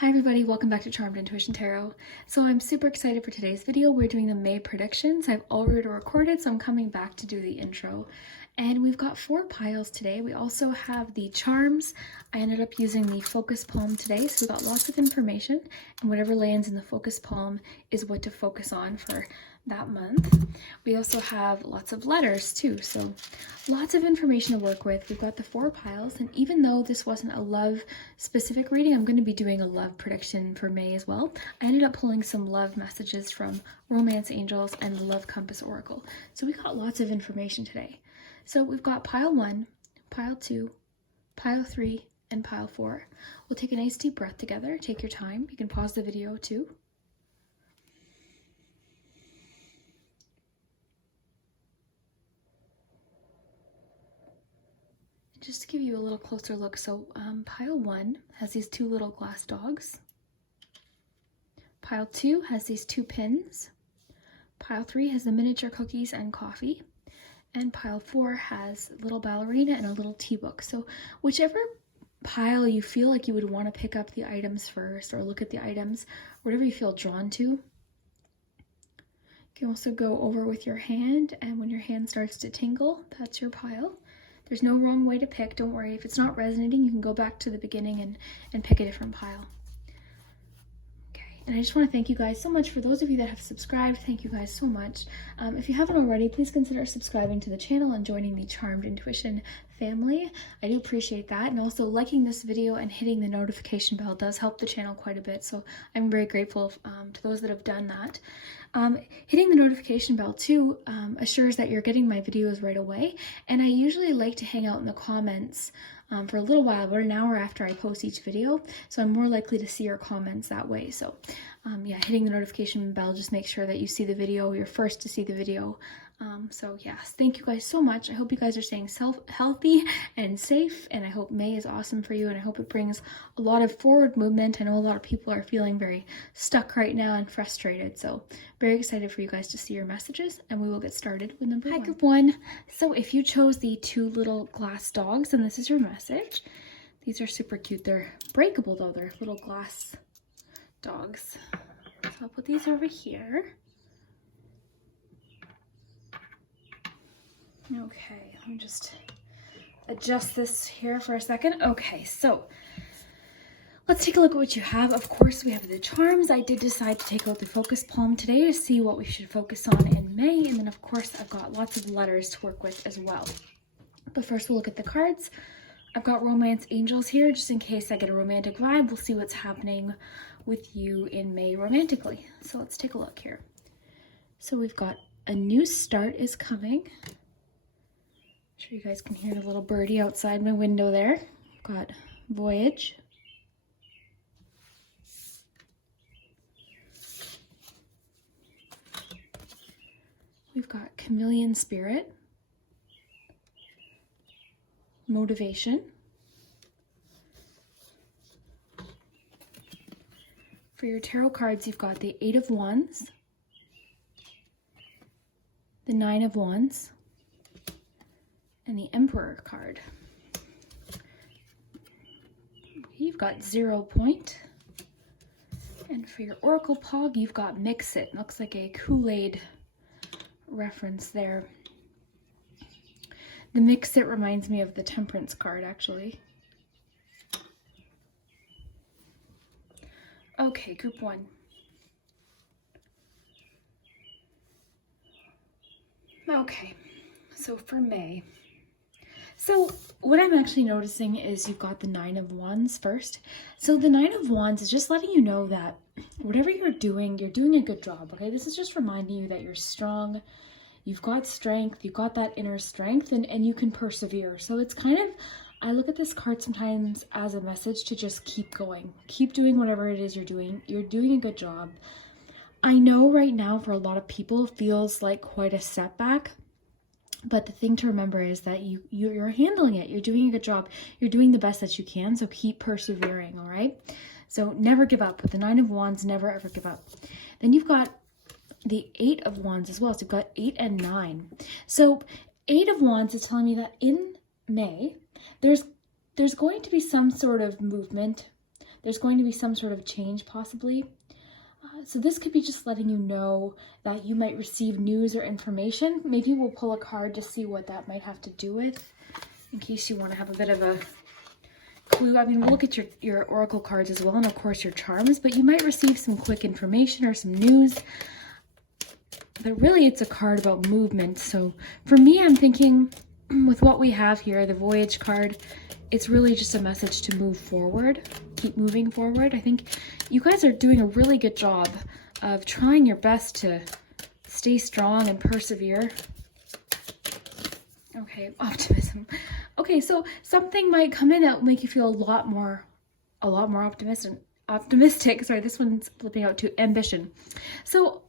Hi everybody, welcome back to Charmed Intuition Tarot. So I'm super excited for today's video. We're doing the May predictions. I've already recorded, so I'm coming back to do the intro. And we've got 4 piles today. We also have the charms. I ended up using the focus palm today, so we got lots of information, and whatever lands in the focus palm is what to focus on for that month. We also have lots of letters too, so lots of information to work with. We've got the 4 piles, and even though this wasn't a love specific reading, I'm going to be doing a love prediction for May as well. I ended up pulling some love messages from Romance Angels and the Love Compass Oracle. So we got lots of information today. So we've got pile 1, pile 2, pile 3, and pile 4. We'll take a nice deep breath together. Take your time. You can pause the video too. Just to give you a little closer look, so pile 1 has these 2 little glass dogs. Pile 2 has these 2 pins. Pile 3 has the miniature cookies and coffee. And pile 4 has a little ballerina and a little tea book. So whichever pile you feel like you would want to pick up the items first or look at the items, whatever you feel drawn to. You can also go over with your hand, and when your hand starts to tingle, that's your pile. There's no wrong way to pick. Don't worry. If it's not resonating, you can go back to the beginning and pick a different pile. Okay, and I just want to thank you guys so much. For those of you that have subscribed, thank you guys so much. If you haven't already, please consider subscribing to the channel and joining the Charmed Intuition family. I do appreciate that. And also liking this video and hitting the notification bell does help the channel quite a bit. So I'm very grateful to those that have done that. Hitting the notification bell too assures that you're getting my videos right away, and I usually like to hang out in the comments for a little while, about an hour after I post each video, so I'm more likely to see your comments that way. So yeah, hitting the notification bell just makes sure that you see the video, you're first to see the video. So yes, thank you guys so much. I hope you guys are staying healthy and safe, and I hope May is awesome for you, and I hope it brings a lot of forward movement. I know a lot of people are feeling very stuck right now and frustrated, so very excited for you guys to see your messages, and we will get started with number 1. Hi group 1. So if you chose the 2 little glass dogs, then this is your message. These are super cute. They're breakable though. They're little glass dogs. So I'll put these over here. Okay, let me just adjust this here for a second. Okay, so let's take a look at what you have. Of course, we have the charms. I did decide to take out the focus palm today to see what we should focus on in May. And then, of course, I've got lots of letters to work with as well. But first, we'll look at the cards. I've got Romance Angels here, just in case I get a romantic vibe. We'll see what's happening with you in May romantically. So let's take a look here. So we've got a new start is coming. I'm sure you guys can hear the little birdie outside my window there. I've got Voyage. We've got Chameleon Spirit. Motivation. For your tarot cards, you've got the 8 of Wands, the 9 of Wands, and the Emperor card. You've got 0 point. And for your Oracle Pog, you've got Mix It. Looks like a Kool-Aid reference there. The Mix It reminds me of the Temperance card, actually. Okay, group 1. Okay, so for May. So what I'm actually noticing is you've got the 9 of Wands first. So the 9 of Wands is just letting you know that whatever you're doing a good job, okay? This is just reminding you that you're strong, you've got strength, you've got that inner strength, and you can persevere. So it's kind of, I look at this card sometimes as a message to just keep going. Keep doing whatever it is you're doing. You're doing a good job. I know right now for a lot of people feels like quite a setback. But the thing to remember is that you're handling it. You're doing a good job. You're doing the best that you can. So keep persevering, all right? So never give up. With the 9 of Wands, never ever give up. Then you've got the 8 of Wands as well. So you've got 8 and 9. So 8 of Wands is telling me that in May, there's going to be some sort of movement. there's going to be some sort of change possibly. So this could be just letting you know that you might receive news or information. Maybe we'll pull a card to see what that might have to do with, in case you want to have a bit of a clue. I mean, we'll look at your oracle cards as well, and of course your charms, but you might receive some quick information or some news. But really it's a card about movement. So for me, I'm thinking with what we have here, the Voyage card, it's really just a message to move forward, keep moving forward. I think you guys are doing a really good job of trying your best to stay strong and persevere. Okay, optimism. Okay, so something might come in that will make you feel a lot more optimistic. Sorry, this one's flipping out to ambition. So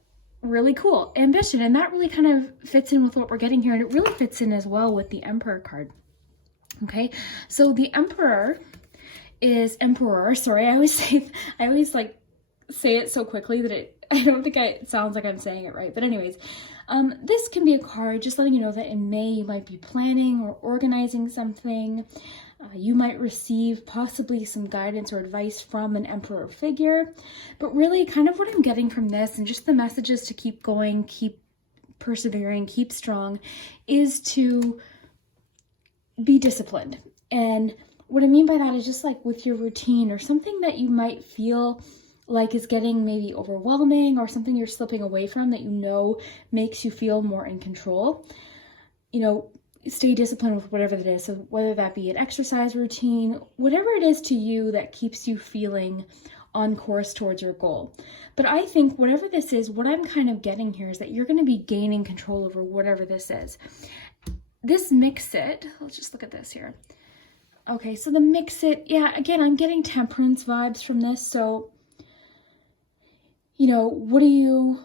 really cool, ambition, and that really kind of fits in with what we're getting here, and it really fits in as well with the Emperor card. Okay, so the Emperor, sorry, I always like say it so quickly that I don't think it sounds like I'm saying it right. But anyways, this can be a card just letting you know that in May you might be planning or organizing something. You might receive possibly some guidance or advice from an Emperor figure. But really kind of what I'm getting from this, and just the messages to keep going, keep persevering, keep strong, is to be disciplined. And what I mean by that is just like with your routine or something that you might feel like is getting maybe overwhelming, or something you're slipping away from that you know makes you feel more in control. You know, stay disciplined with whatever that is. So whether that be an exercise routine, whatever it is to you that keeps you feeling on course towards your goal. But I think whatever this is, what I'm kind of getting here is that you're going to be gaining control over whatever this is. This mix it, let's just look at this here. Okay, so the mix it, yeah, again, I'm getting temperance vibes from this. So, you know, what are you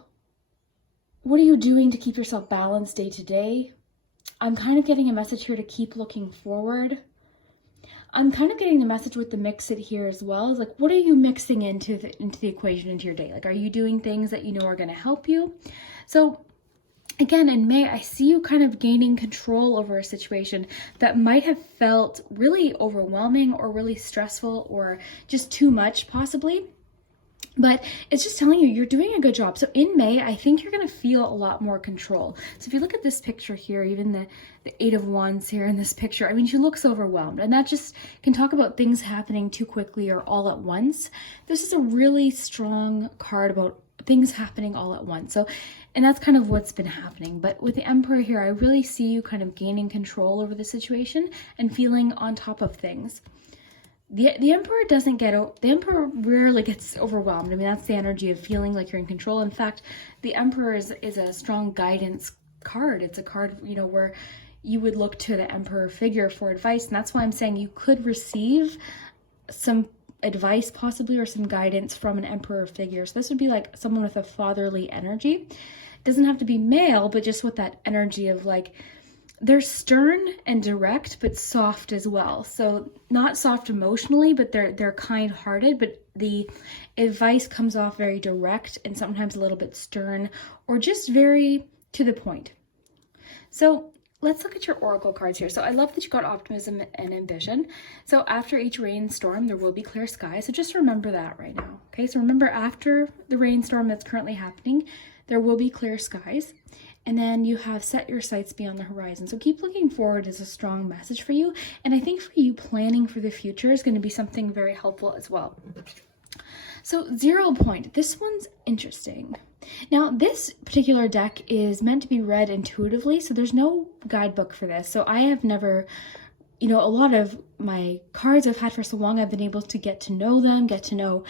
doing to keep yourself balanced day to day? I'm kind of getting a message here to keep looking forward. I'm kind of getting the message with the mix it here as well. Is like, what are you mixing into the equation, into your day? Like, are you doing things that you know are going to help you? So again, in May, I see you kind of gaining control over a situation that might have felt really overwhelming or really stressful or just too much possibly. But it's just telling you, you're doing a good job. So in May, I think you're going to feel a lot more control. So if you look at this picture here, even the Eight of Wands here in this picture, I mean, she looks overwhelmed. And that just can talk about things happening too quickly or all at once. This is a really strong card about things happening all at once. So, and that's kind of what's been happening. But with the Emperor here, I really see you kind of gaining control over the situation and feeling on top of things. The Emperor rarely gets overwhelmed. I mean, that's the energy of feeling like you're in control. In fact, the Emperor is a strong guidance card. It's a card, you know, where you would look to the Emperor figure for advice. And that's why I'm saying you could receive some advice possibly or some guidance from an Emperor figure. So this would be like someone with a fatherly energy. It doesn't have to be male, but just with that energy of like, they're stern and direct, but soft as well. So not soft emotionally, but they're kind-hearted, but the advice comes off very direct and sometimes a little bit stern or just very to the point. So let's look at your oracle cards here. So I love that you got optimism and ambition. So after each rainstorm, there will be clear skies. So just remember that right now. Okay, so remember after the rainstorm that's currently happening, there will be clear skies. And then you have set your sights beyond the horizon. So keep looking forward is a strong message for you. And I think for you, planning for the future is going to be something very helpful as well. So 0 point, this one's interesting. Now this particular deck is meant to be read intuitively. So there's no guidebook for this. So I have never, you know, a lot of my cards I've had for so long, I've been able to get to know them, get to know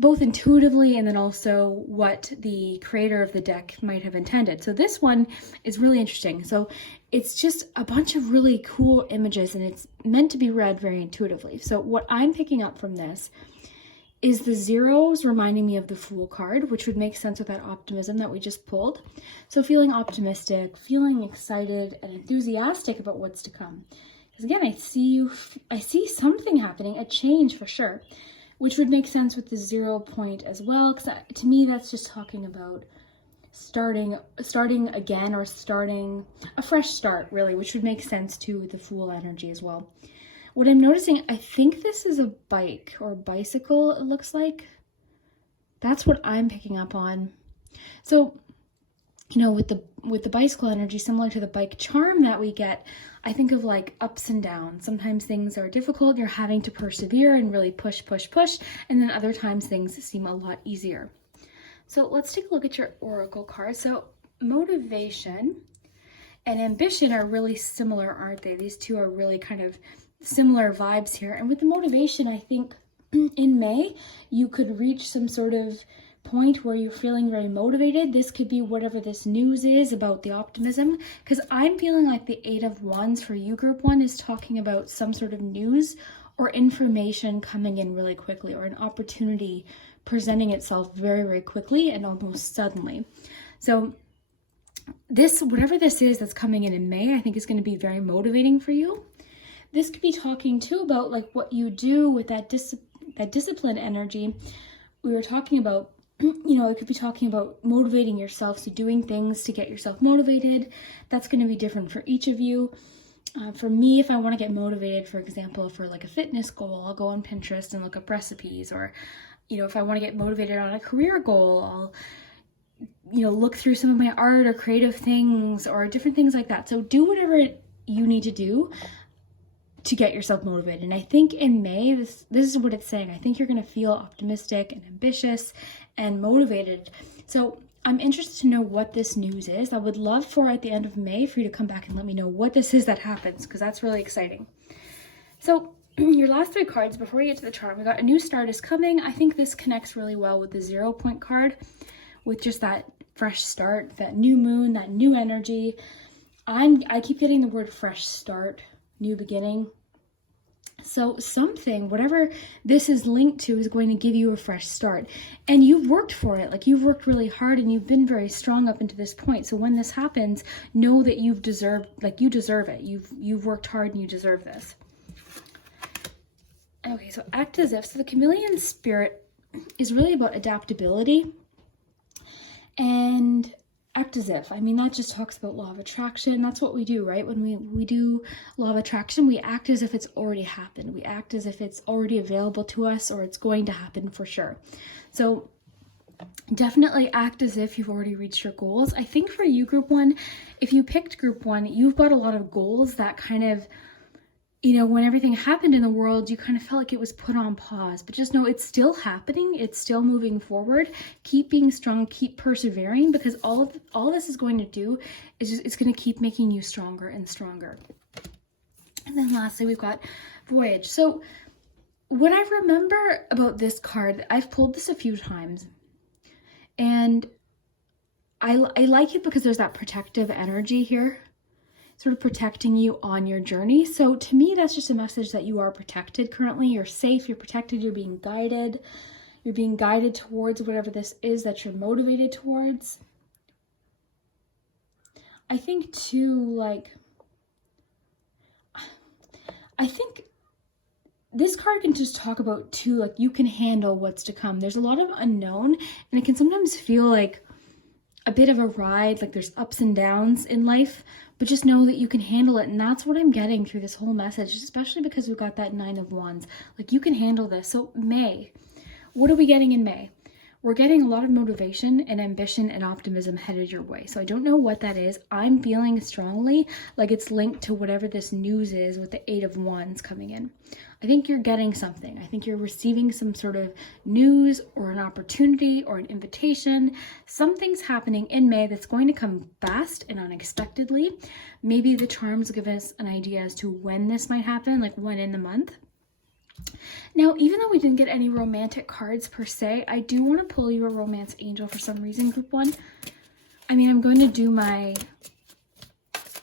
both intuitively and then also what the creator of the deck might have intended. So this one is really interesting. So it's just a bunch of really cool images and it's meant to be read very intuitively. So what I'm picking up from this is the zeros reminding me of the Fool card, which would make sense with that optimism that we just pulled. So feeling optimistic, feeling excited and enthusiastic about what's to come. Because again, I see something happening, a change for sure, which would make sense with the 0 point as well, because to me that's just talking about starting again or starting a fresh start really, which would make sense to the Fool energy as well. What I'm noticing, I think this is a bike or bicycle, it looks like. That's what I'm picking up on. So, you know, with the bicycle energy, similar to the bike charm that we get, I think of like ups and downs. Sometimes things are difficult, you're having to persevere and really push, and then other times things seem a lot easier. So let's take a look at your oracle card. So motivation and ambition are really similar, aren't they? These two are really kind of similar vibes here. And with the motivation, I think in May, you could reach some sort of point where you're feeling very motivated. This could be whatever this news is about the optimism, because I'm feeling like the 8 of Wands for you, Group 1, is talking about some sort of news or information coming in really quickly, or an opportunity presenting itself very, very quickly and almost suddenly. So this, whatever this is that's coming in May, I think is going to be very motivating for you. This could be talking too about like what you do with that discipline energy we were talking about. You know, it could be talking about motivating yourself, so doing things to get yourself motivated. That's going to be different for each of you. For me, if I want to get motivated, for example, for like a fitness goal, I'll go on Pinterest and look up recipes. Or, you know, if I want to get motivated on a career goal, I'll, you know, look through some of my art or creative things or different things like that. So do whatever you need to do to get yourself motivated. And I think in May, this is what it's saying. I think you're going to feel optimistic and ambitious and motivated. So I'm interested to know what this news is. I would love for at the end of May for you to come back and let me know what this is that happens, because that's really exciting. So your last 3 cards before we get to the charm, we got a new start is coming. I think this connects really well with the 0 point card, with just that fresh start, that new moon, that new energy. I keep getting the word fresh start, new beginning. So something, whatever this is linked to, is going to give you a fresh start. And you've worked for it. Like, you've worked really hard and you've been very strong up into this point. So when this happens, know that you deserve it. You've worked hard and you deserve this. Okay, so act as if. So the chameleon spirit is really about adaptability. And act as if, I mean, that just talks about law of attraction. That's what we do, right? When we do law of attraction, we act as if it's already happened. We act as if it's already available to us, or it's going to happen for sure. So definitely act as if you've already reached your goals. I think for you, Group 1, if you picked Group 1, you've got a lot of goals that kind of, you know, when everything happened in the world, you kind of felt like it was put on pause. But just know it's still happening. It's still moving forward. Keep being strong. Keep persevering, because all this is going to do is just, it's going to keep making you stronger and stronger. And then lastly, we've got Voyage. So what I remember about this card, I've pulled this a few times, and I like it because there's that protective energy here, sort of protecting you on your journey. So to me, that's just a message that you are protected currently. You're safe, you're protected, you're being guided. You're being guided towards whatever this is that you're motivated towards. I think too, like, I think this card can just talk about too, like, you can handle what's to come. There's a lot of unknown, and it can sometimes feel like a bit of a ride, like there's ups and downs in life, but just know that you can handle it. And that's what I'm getting through this whole message, especially because we've got that 9 of Wands. Like, you can handle this. So May, what are we getting in May? We're getting a lot of motivation and ambition and optimism headed your way. So I don't know what that is. I'm feeling strongly like it's linked to whatever this news is with the 8 of Wands coming in. I think you're getting something. I think you're receiving some sort of news or an opportunity or an invitation. Something's happening in May that's going to come fast and unexpectedly. Maybe the charms give us an idea as to when this might happen, like when in the month. Now, even though we didn't get any romantic cards per se, I do want to pull you a romance angel for some reason, Group 1. I mean, I'm going to do my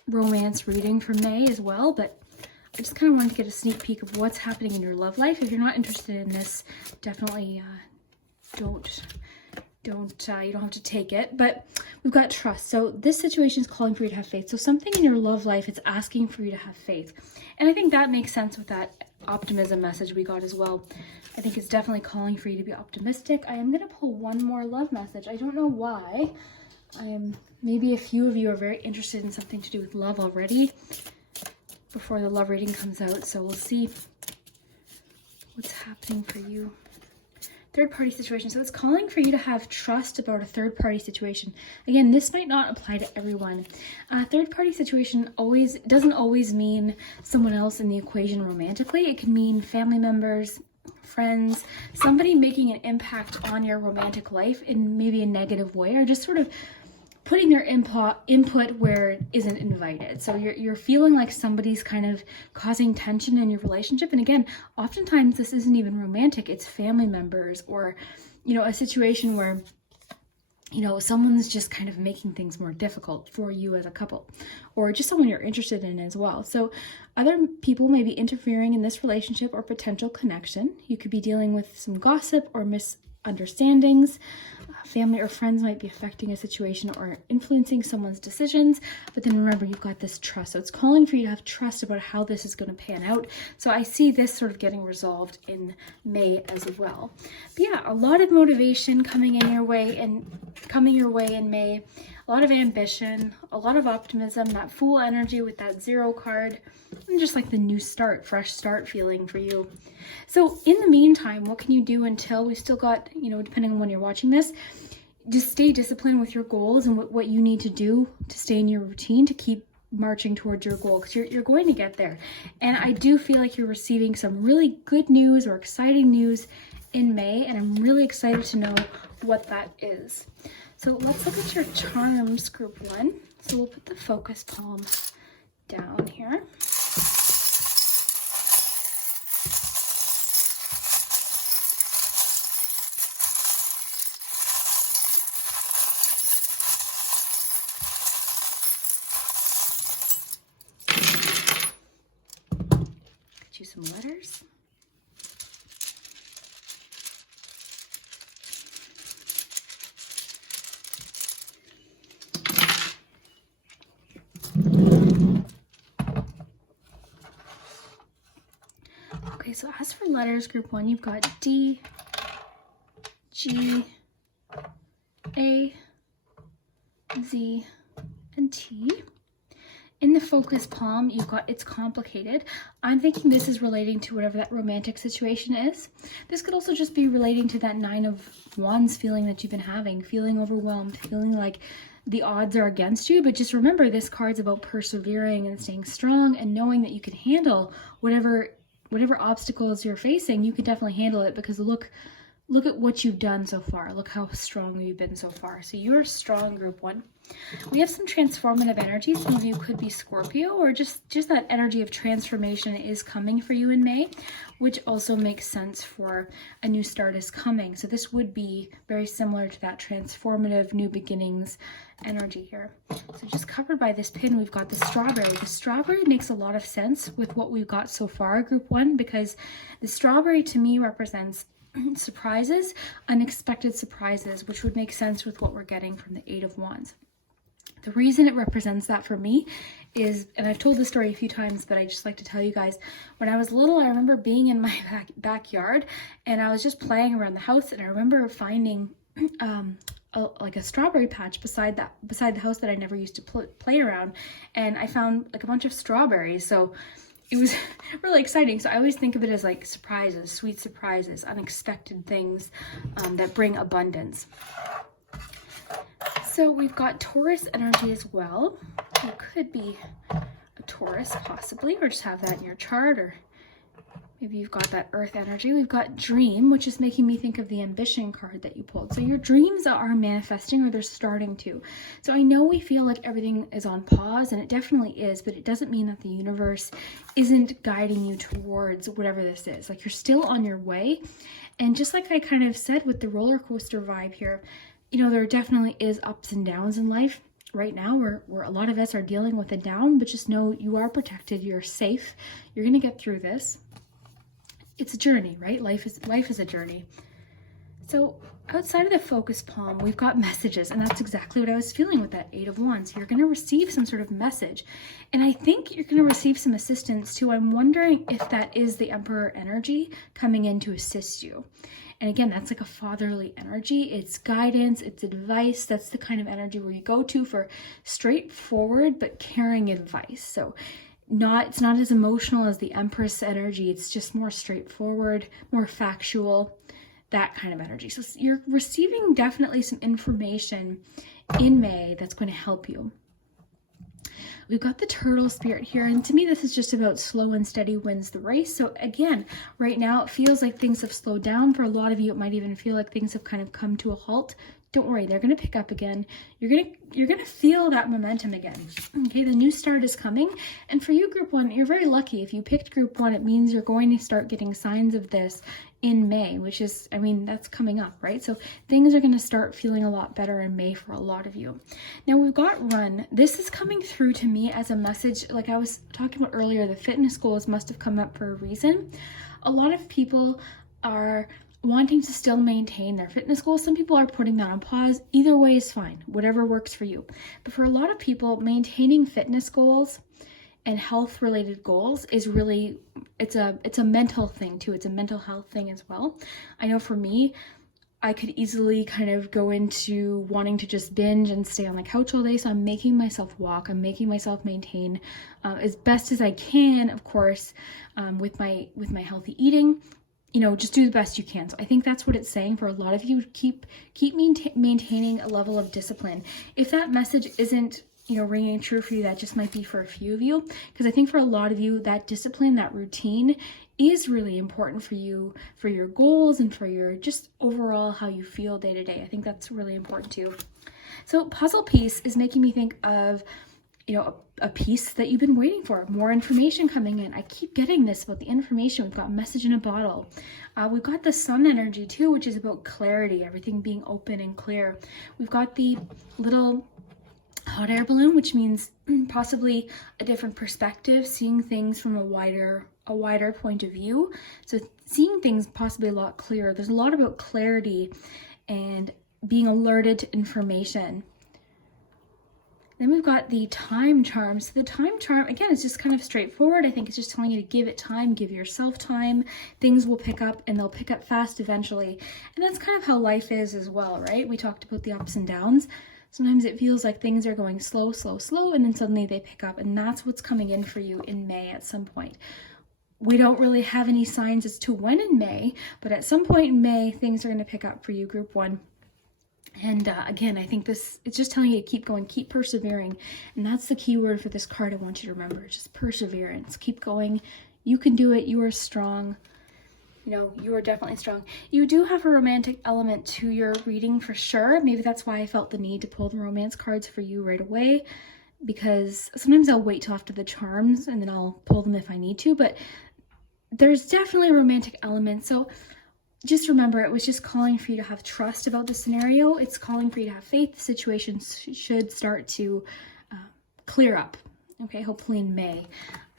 romance reading for May as well, but I just kind of wanted to get a sneak peek of what's happening in your love life. If you're not interested in this, definitely you don't have to take it. But we've got trust. So this situation is calling for you to have faith. So something in your love life, it's asking for you to have faith. And I think that makes sense with that optimism message we got as well. I think it's definitely calling for you to be optimistic. I am going to pull one more love message. I don't know why. Maybe a few of you are very interested in something to do with love already. before the love reading comes out. So we'll see what's happening for you. Third party situation. So it's calling for you to have trust about a third party situation. Again, this might not apply to everyone. Third party situation doesn't always mean someone else in the equation romantically. It can mean family members, friends, somebody making an impact on your romantic life in maybe a negative way, or just sort of putting their input where it isn't invited. So you're feeling like somebody's kind of causing tension in your relationship. And again, oftentimes this isn't even romantic. It's family members, or, you know, a situation where, you know, someone's just kind of making things more difficult for you as a couple, or just someone you're interested in as well. So other people may be interfering in this relationship or potential connection. You could be dealing with some gossip or misunderstandings. Family or friends might be affecting a situation or influencing someone's decisions. But then remember, you've got this trust. So it's calling for you to have trust about how this is going to pan out. So I see this sort of getting resolved in May as well. But yeah, a lot of motivation coming your way in May. A lot of ambition, a lot of optimism, that Fool energy with that 0 card, and just like the new start, fresh start feeling for you. So in the meantime, what can you do until we've still got, you know, depending on when you're watching this, just stay disciplined with your goals and what you need to do to stay in your routine to keep marching towards your goal, because you're going to get there. And I do feel like you're receiving some really good news or exciting news in May, and I'm really excited to know what that is. So let's look at your charms, group 1. So we'll put the focus palm down here. Get you some letters. Okay, so as for letters, group 1, you've got D, G, A, Z, and T. In the focus palm, you've got It's Complicated. I'm thinking this is relating to whatever that romantic situation is. This could also just be relating to that 9 of Wands feeling that you've been having, feeling overwhelmed, feeling like the odds are against you. But just remember, this card's about persevering and staying strong and knowing that you can handle whatever obstacles you're facing. You can definitely handle it, because look at what you've done so far. Look how strong you've been so far. So you're strong, group 1. We have some transformative energy. Some of you could be Scorpio, or just that energy of transformation is coming for you in May, which also makes sense for a new start is coming. So this would be very similar to that transformative new beginnings energy here. So just covered by this pin, we've got the strawberry. The strawberry makes a lot of sense with what we've got so far, group 1, because the strawberry to me represents surprises, unexpected surprises, which would make sense with what we're getting from the 8 of Wands. The reason it represents that for me is, and I've told this story a few times, but I just like to tell you guys, when I was little, I remember being in my backyard and I was just playing around the house, and I remember finding like a strawberry patch beside the house that I never used to play around, and I found like a bunch of strawberries. So it was really exciting. So I always think of it as like surprises, sweet surprises, unexpected things that bring abundance. So we've got Taurus energy as well. You could be a Taurus possibly, or just have that in your chart, or maybe you've got that earth energy. We've got dream, which is making me think of the ambition card that you pulled. So your dreams are manifesting, or they're starting to. So I know we feel like everything is on pause, and it definitely is, but it doesn't mean that the universe isn't guiding you towards whatever this is. Like, you're still on your way. And just like I kind of said with the roller coaster vibe here, you know, there definitely is ups and downs in life right now, where a lot of us are dealing with a down, but just know you are protected, you're safe, you're going to get through this. It's a journey, right? Life is a journey. So outside of the focus palm, we've got messages, and that's exactly what I was feeling with that 8 of Wands. You're going to receive some sort of message, and I think you're going to receive some assistance too. I'm wondering if that is the Emperor energy coming in to assist you. And again, that's like a fatherly energy. It's guidance, it's advice. That's the kind of energy where you go to for straightforward but caring advice. So it's not as emotional as the Empress energy. It's just more straightforward, more factual, that kind of energy. So you're receiving definitely some information in May that's going to help you. We've got the Turtle spirit here, and to me this is just about slow and steady wins the race. So again, right now it feels like things have slowed down. For a lot of you, it might even feel like things have kind of come to a halt. Don't worry, they're going to pick up again. You're going to feel that momentum again. Okay, the new start is coming. And for you, group 1, you're very lucky. If you picked group 1, it means you're going to start getting signs of this in May, which is, I mean, that's coming up, right? So things are going to start feeling a lot better in May for a lot of you. Now we've got Run. This is coming through to me as a message. Like I was talking about earlier, the fitness goals must have come up for a reason. A lot of people are wanting to still maintain their fitness goals. Some people are putting that on pause. Either way is fine, whatever works for you. But for a lot of people, maintaining fitness goals and health related goals is really, it's a mental thing too. It's a mental health thing as well. I know for me, I could easily kind of go into wanting to just binge and stay on the couch all day. So I'm making myself walk. I'm making myself maintain as best as I can, of course, with my healthy eating. You know, just do the best you can. So I think that's what it's saying for a lot of you. Keep maintaining a level of discipline. If that message isn't, you know, ringing true for you, that just might be for a few of you. Because I think for a lot of you, that discipline, that routine is really important for you, for your goals and for your just overall how you feel day to day. I think that's really important too. So puzzle piece is making me think of, you know, a piece that you've been waiting for, more information coming in. I keep getting this about the information. We've got message in a bottle. We've got the sun energy too, which is about clarity, everything being open and clear. We've got the little hot air balloon, which means possibly a different perspective, seeing things from a wider point of view. So seeing things possibly a lot clearer. There's a lot about clarity and being alerted to information. Then we've got the time charm. So the time charm, again, is just kind of straightforward. I think it's just telling you to give it time, give yourself time. Things will pick up and they'll pick up fast eventually. And that's kind of how life is as well, right? We talked about the ups and downs. Sometimes it feels like things are going slow, slow, slow, and then suddenly they pick up. And that's what's coming in for you in May at some point. We don't really have any signs as to when in May, but at some point in May, things are going to pick up for you, group 1. And again, I think it's just telling you to keep going, keep persevering. And that's the key word for this card I want you to remember, just perseverance. Keep going. You can do it. You are strong. You know, you are definitely strong. You do have a romantic element to your reading for sure. Maybe that's why I felt the need to pull the romance cards for you right away, because sometimes I'll wait till after the charms and then I'll pull them if I need to, but there's definitely a romantic element. So just remember, it was just calling for you to have trust about the scenario. It's calling for you to have faith. The situation should start to clear up, okay, hopefully in May.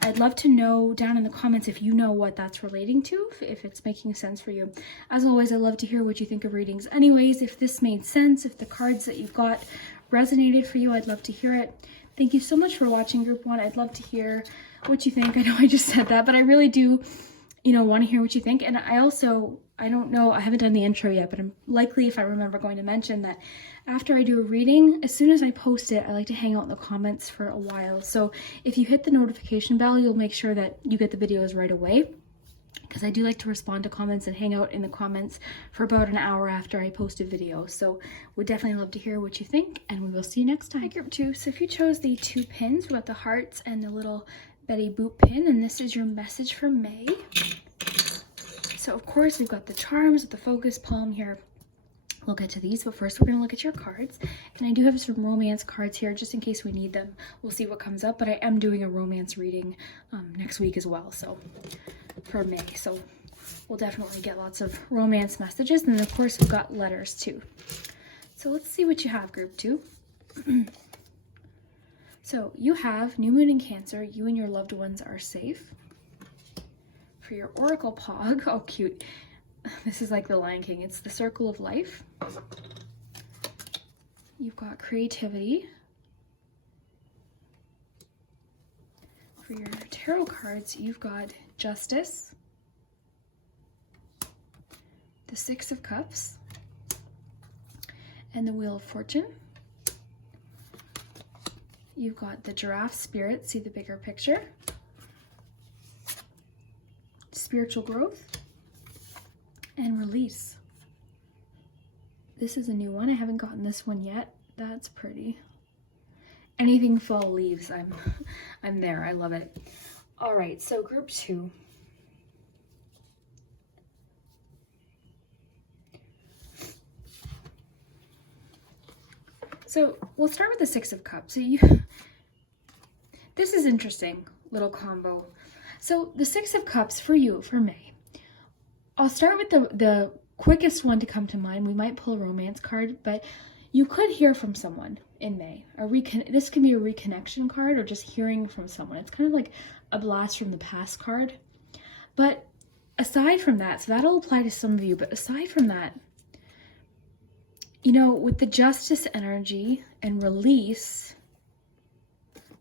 I'd love to know down in the comments if you know what that's relating to, if it's making sense for you. As always, I love to hear what you think of readings. Anyways, if this made sense, if the cards that you've got resonated for you, I'd love to hear it. Thank you so much for watching, Group 1. I'd love to hear what you think. I know I just said that, but I really do, you know, want to hear what you think. And I don't know, I haven't done the intro yet, but I'm likely, if I remember, going to mention that after I do a reading, as soon as I post it, I like to hang out in the comments for a while. So if you hit the notification bell, you'll make sure that you get the videos right away, because I do like to respond to comments and hang out in the comments for about an hour after I post a video. So would definitely love to hear what you think, and we will see you next time. Hi, Group 2. So if you chose the 2 pins, we got the hearts and the little Betty Boop pin, and this is your message for May. So of course we've got the charms with the focus palm here. We'll get to these, but first we're going to look at your cards. And I do have some romance cards here just in case we need them. We'll see what comes up, but I am doing a romance reading next week as well, so for May. So we'll definitely get lots of romance messages. And then of course we've got letters too. So let's see what you have, Group 2. So you have New Moon in Cancer. You and your loved ones are safe. For your Oracle Pog, oh cute, this is like the Lion King, it's the Circle of Life. You've got creativity. For your tarot cards, you've got Justice, the 6 of Cups, and the Wheel of Fortune. You've got the Giraffe Spirit, see the bigger picture. spiritual growth and release. This is a new one. I haven't gotten this one yet. That's pretty. Anything fall leaves, I'm there. I love it. All right, so group 2. So we'll start with the 6 of Cups. So this is interesting, little combo. So the 6 of Cups for you, for May. I'll start with the quickest one to come to mind. We might pull a romance card, but you could hear from someone in May. This can be a reconnection card or just hearing from someone. It's kind of like a blast from the past card. But aside from that, so that'll apply to some of you, but aside from that, you know, with the Justice energy and release,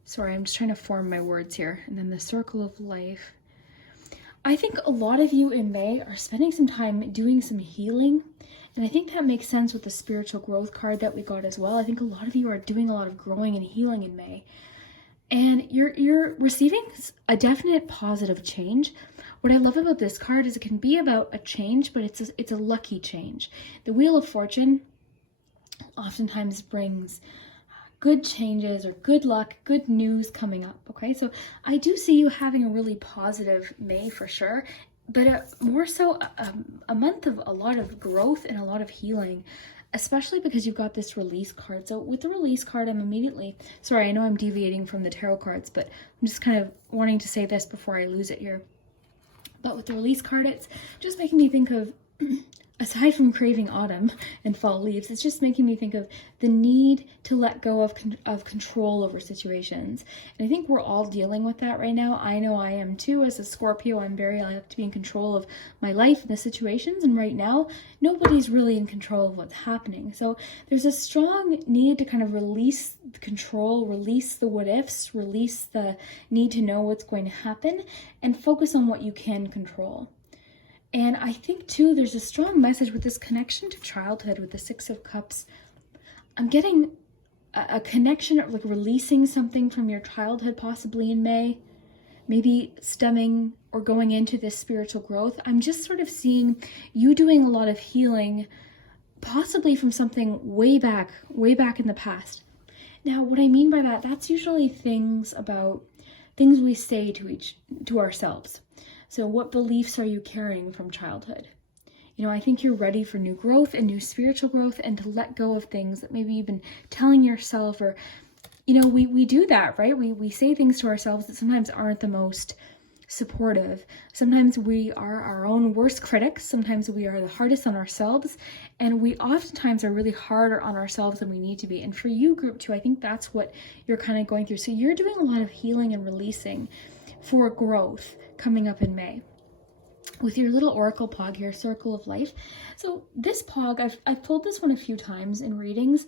sorry, I'm just trying to form my words here, and then the Circle of Life, I think a lot of you in May are spending some time doing some healing, and I think that makes sense with the spiritual growth card that we got as well. I think a lot of you are doing a lot of growing and healing in May, and you're receiving a definite positive change. What I love about this card is it can be about a change, but it's a lucky change. The Wheel of Fortune oftentimes brings good changes or good luck, good news coming up, okay? So I do see you having a really positive May for sure, but more so a month of a lot of growth and a lot of healing, especially because you've got this release card. So with the release card, I'm immediately, sorry, I know I'm deviating from the tarot cards, but I'm just kind of wanting to say this before I lose it here. But with the release card, it's just making me think of aside from craving autumn and fall leaves, it's just making me think of the need to let go of control over situations. And I think we're all dealing with that right now. I know I am too. As a Scorpio, I like to be in control of my life and the situations. And right now, nobody's really in control of what's happening. So there's a strong need to kind of release the control, release the what ifs, release the need to know what's going to happen, and focus on what you can control. And I think, too, there's a strong message with this connection to childhood with the 6 of Cups. I'm getting a connection of like releasing something from your childhood possibly in May, maybe stemming or going into this spiritual growth. I'm just sort of seeing you doing a lot of healing, possibly from something way back in the past. Now, what I mean by that, that's usually things we say to ourselves. So what beliefs are you carrying from childhood? You know, I think you're ready for new growth and new spiritual growth and to let go of things that maybe you've been telling yourself or, you know, we do that, right? We say things to ourselves that sometimes aren't the most supportive. Sometimes we are our own worst critics. Sometimes we are the hardest on ourselves. And we oftentimes are really harder on ourselves than we need to be. And for you, group 2, I think that's what you're kind of going through. So you're doing a lot of healing and releasing for growth coming up in May with your little oracle pog here, Circle of Life. So this pog, I've pulled this one a few times in readings,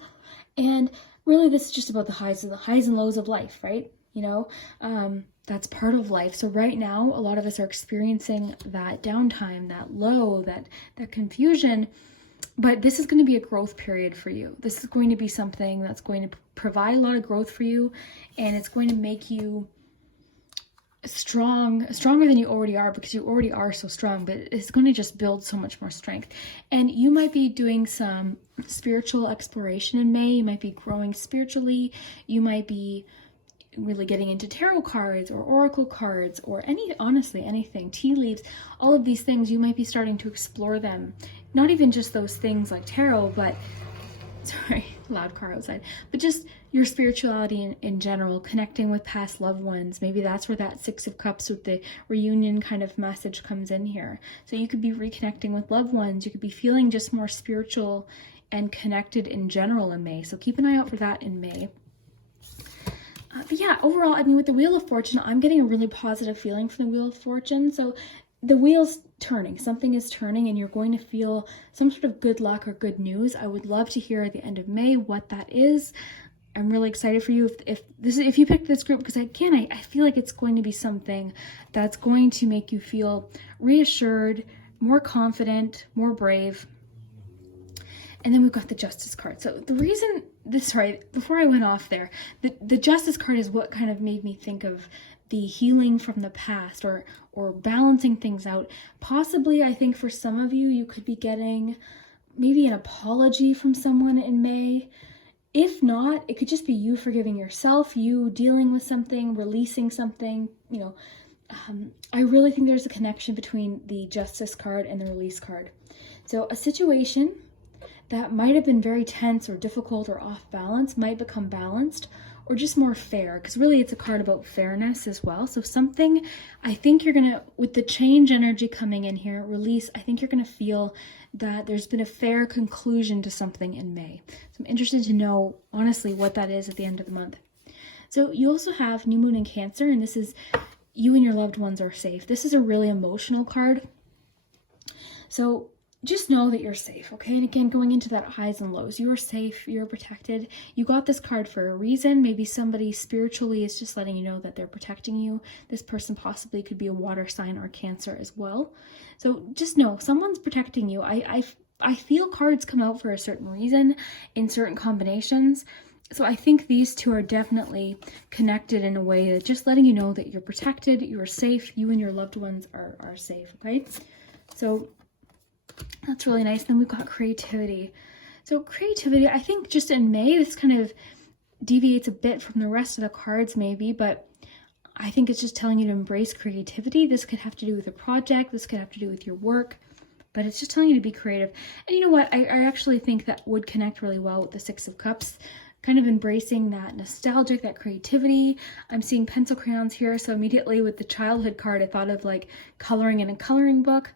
and really this is just about the highs and lows of life, right? You know, that's part of life. So right now, a lot of us are experiencing that downtime, that low, that confusion, but this is going to be a growth period for you. This is going to be something that's going to provide a lot of growth for you, and it's going to make you stronger than you already are, because you already are so strong, but it's going to just build so much more strength. And you might be doing some spiritual exploration in May. You might be growing spiritually. You might be really getting into tarot cards or oracle cards or honestly anything, tea leaves, all of these things. You might be starting to explore them. Not even just those things like tarot, but sorry, loud car outside, but just your spirituality in general, connecting with past loved ones. Maybe that's where that 6 of Cups with the reunion kind of message comes in here. So you could be reconnecting with loved ones. You could be feeling just more spiritual and connected in general in May. So keep an eye out for that in May. But yeah, overall, I mean, with the Wheel of Fortune, I'm getting a really positive feeling from the Wheel of Fortune. So the wheel's turning, something is turning, and you're going to feel some sort of good luck or good news. I would love to hear at the end of May what that is. I'm really excited for you if you picked this group, because again, I feel like it's going to be something that's going to make you feel reassured, more confident, more brave. And then we've got the Justice card. So the reason before I went off there, the Justice card is what kind of made me think of the healing from the past, or balancing things out. Possibly, I think for some of you, you could be getting maybe an apology from someone in May. If not, it could just be you forgiving yourself, you dealing with something, releasing something. You know, I really think there's a connection between the Justice card and the Release card. So a situation that might have been very tense or difficult or off balance might become balanced, or just more fair, because really it's a card about fairness as well. So something, I think you're gonna, with the change energy coming in here, release, I think you're gonna feel that there's been a fair conclusion to something in May. So I'm interested to know, honestly, what that is at the end of the month. So you also have New Moon in Cancer, and this is you and your loved ones are safe. This is a really emotional card. So just know that you're safe, okay? And again, going into that highs and lows, you're safe, you're protected. You got this card for a reason. Maybe somebody spiritually is just letting you know that they're protecting you. This person possibly could be a water sign or Cancer as well. So just know someone's protecting you. I feel cards come out for a certain reason in certain combinations. So I think these two are definitely connected in a way that just letting you know that you're protected, you're safe, you and your loved ones are safe, okay? So that's really nice. Then we've got creativity. So creativity, I think just in May, this kind of deviates a bit from the rest of the cards maybe, but I think it's just telling you to embrace creativity. This could have to do with a project. This could have to do with your work, but it's just telling you to be creative. And you know what? I actually think that would connect really well with the Six of Cups, kind of embracing that nostalgic, that creativity. I'm seeing pencil crayons here. So immediately with the childhood card, I thought of like coloring in a coloring book.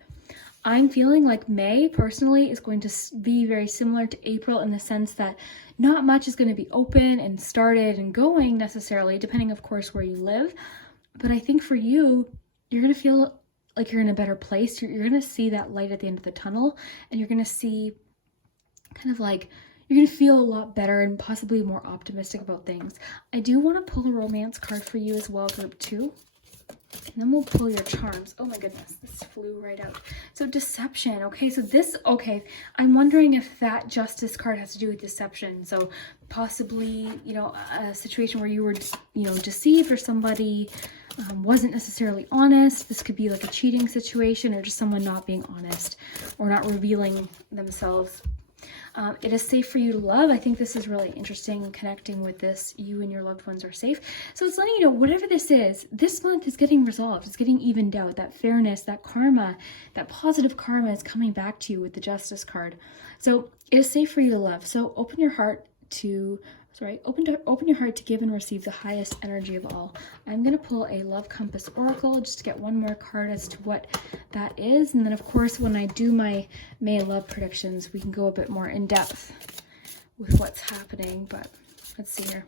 I'm feeling like May, personally, is going to be very similar to April in the sense that not much is going to be open and started and going necessarily, depending, of course, where you live. But I think for you, you're going to feel like you're in a better place. You're going to see that light at the end of the tunnel, and you're going to see kind of like, you're going to feel a lot better and possibly more optimistic about things. I do want to pull a romance card for you as well, group 2. And then we'll pull your charms. Oh my goodness, this flew right out. So deception, okay, so this, okay, I'm wondering if that Justice card has to do with deception. So possibly, you know, a situation where you were, you know, deceived, or somebody wasn't necessarily honest. This could be like a cheating situation, or just someone not being honest or not revealing themselves. It is safe for you to love. I think this is really interesting, connecting with this. You and your loved ones are safe. So it's letting you know whatever this is, this month is getting resolved. It's getting evened out. That fairness, that karma, that positive karma is coming back to you with the Justice card. So it is safe for you to love. So open your heart to, open your heart to give and receive the highest energy of all. I'm going to pull a Love Compass Oracle just to get one more card as to what that is. And then, of course, when I do my May love predictions, we can go a bit more in depth with what's happening. But let's see here.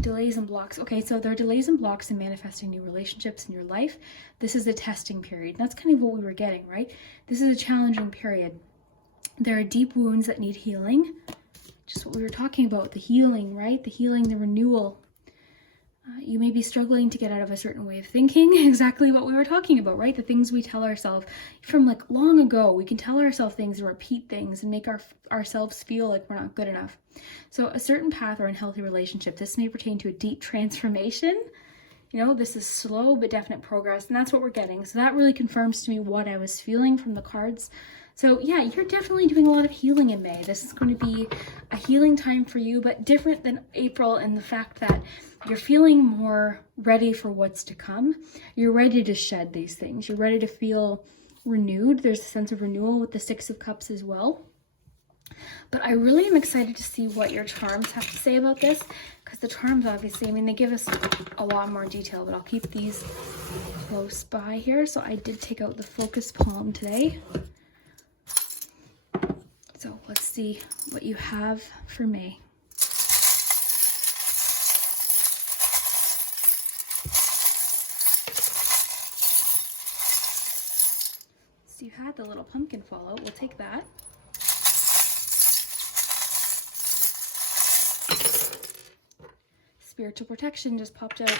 Delays and blocks. Okay, so there are delays and blocks in manifesting new relationships in your life. This is the testing period. That's kind of what we were getting, right? This is a challenging period. There are deep wounds that need healing. Just what we were talking about, the healing, right? The healing, the renewal. You may be struggling to get out of a certain way of thinking, exactly what we were talking about, right? The things we tell ourselves from like long ago. We can tell ourselves things and repeat things and make ourselves feel like we're not good enough. So a certain path or unhealthy relationship, this may pertain to a deep transformation. You know, this is slow but definite progress, and that's what we're getting. So that really confirms to me what I was feeling from the cards. So yeah, you're definitely doing a lot of healing in May. This is going to be a healing time for you, but different than April in the fact that you're feeling more ready for what's to come. You're ready to shed these things. You're ready to feel renewed. There's a sense of renewal with the Six of Cups as well. But I really am excited to see what your charms have to say about this, because the charms, obviously, I mean, they give us a lot more detail, but I'll keep these close by here. So I did take out the focus palm today. So let's see what you have for me. So you had the little pumpkin fall out. We'll take that. Spiritual protection just popped out.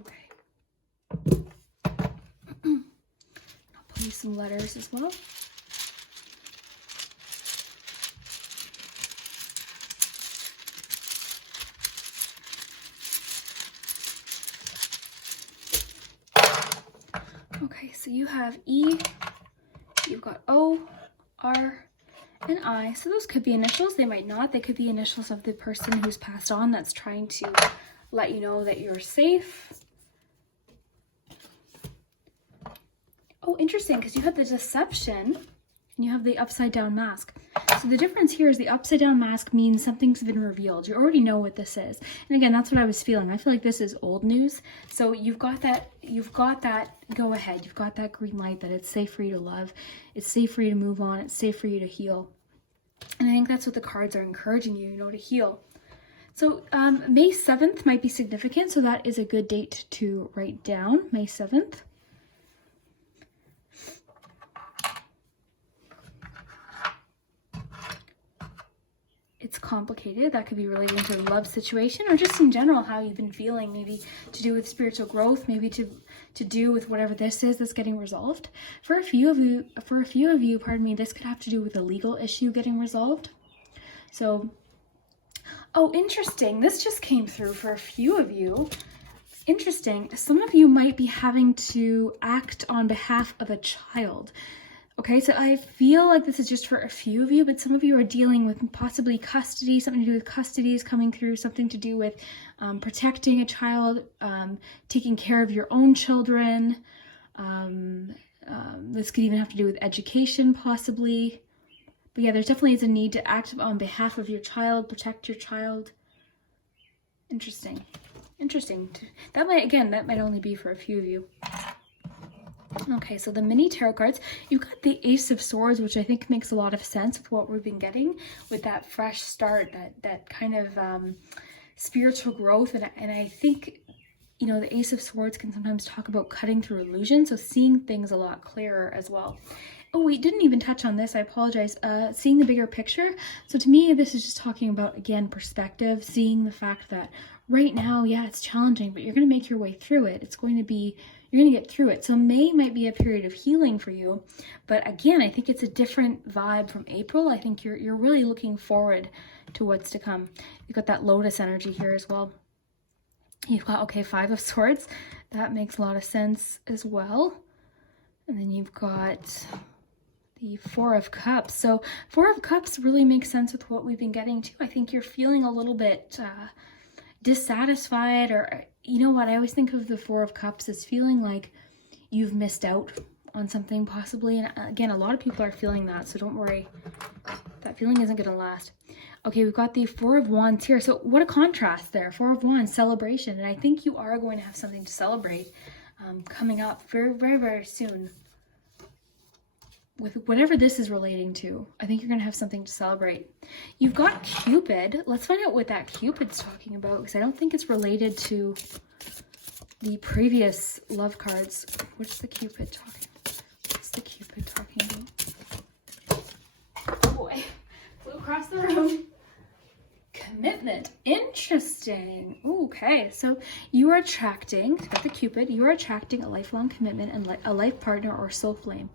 Okay. letters as well. Okay, so you have E, you've got O, R, and I. So those could be initials. They might not. They could be initials of the person who's passed on that's trying to let you know that you're safe. Oh, interesting, because you have the deception and you have the upside down mask. So the difference here is the upside down mask means something's been revealed. You already know what this is. And again, that's what I was feeling. I feel like this is old news. So you've got that go ahead. You've got that green light that it's safe for you to love. It's safe for you to move on. It's safe for you to heal. And I think that's what the cards are encouraging you, to heal. So May 7th might be significant. So that is a good date to write down, May 7th. It's complicated. That could be relating to a love situation or just in general how you've been feeling, maybe to do with spiritual growth, maybe to do with whatever this is that's getting resolved. For a few of you, pardon me, this could have to do with a legal issue getting resolved. So, oh, interesting. This just came through for a few of you. Interesting. Some of you might be having to act on behalf of a child. Okay, so I feel like this is just for a few of you, but some of you are dealing with possibly custody. Something to do with custody is coming through, something to do with protecting a child, taking care of your own children. This could even have to do with education, possibly. But yeah, there definitely is a need to act on behalf of your child, protect your child. Interesting. Interesting. That might only be for a few of you. Okay, so the mini tarot cards, you've got the Ace of Swords, which I think makes a lot of sense with what we've been getting with that fresh start, that kind of spiritual growth. And I think, the Ace of Swords can sometimes talk about cutting through illusion, so seeing things a lot clearer as well. Oh, we didn't even touch on this. I apologize. Seeing the bigger picture. So to me, this is just talking about, again, perspective, seeing the fact that right now, yeah, it's challenging, but you're going to make your way through it. You're going to get through it. So May might be a period of healing for you. But again, I think it's a different vibe from April. I think you're really looking forward to what's to come. You've got that Lotus energy here as well. You've got, okay, Five of Swords. That makes a lot of sense as well. And then you've got the Four of Cups. So Four of Cups really makes sense with what we've been getting to. I think you're feeling a little bit dissatisfied, or you know what, I always think of the Four of Cups as feeling like you've missed out on something possibly. And again, a lot of people are feeling that, so don't worry. That feeling isn't going to last. Okay, we've got the Four of Wands here. So what a contrast there. Four of Wands, celebration. And I think you are going to have something to celebrate coming up very, very, very soon. With whatever this is relating to, I think you're going to have something to celebrate. You've got Cupid. Let's find out what that Cupid's talking about, because I don't think it's related to the previous love cards. What's the Cupid talking about? What's the Cupid talking about? Oh boy, flew across the room. Commitment. Interesting. Okay, so you are attracting, got the Cupid, you are attracting a lifelong commitment and a life partner or soul flame.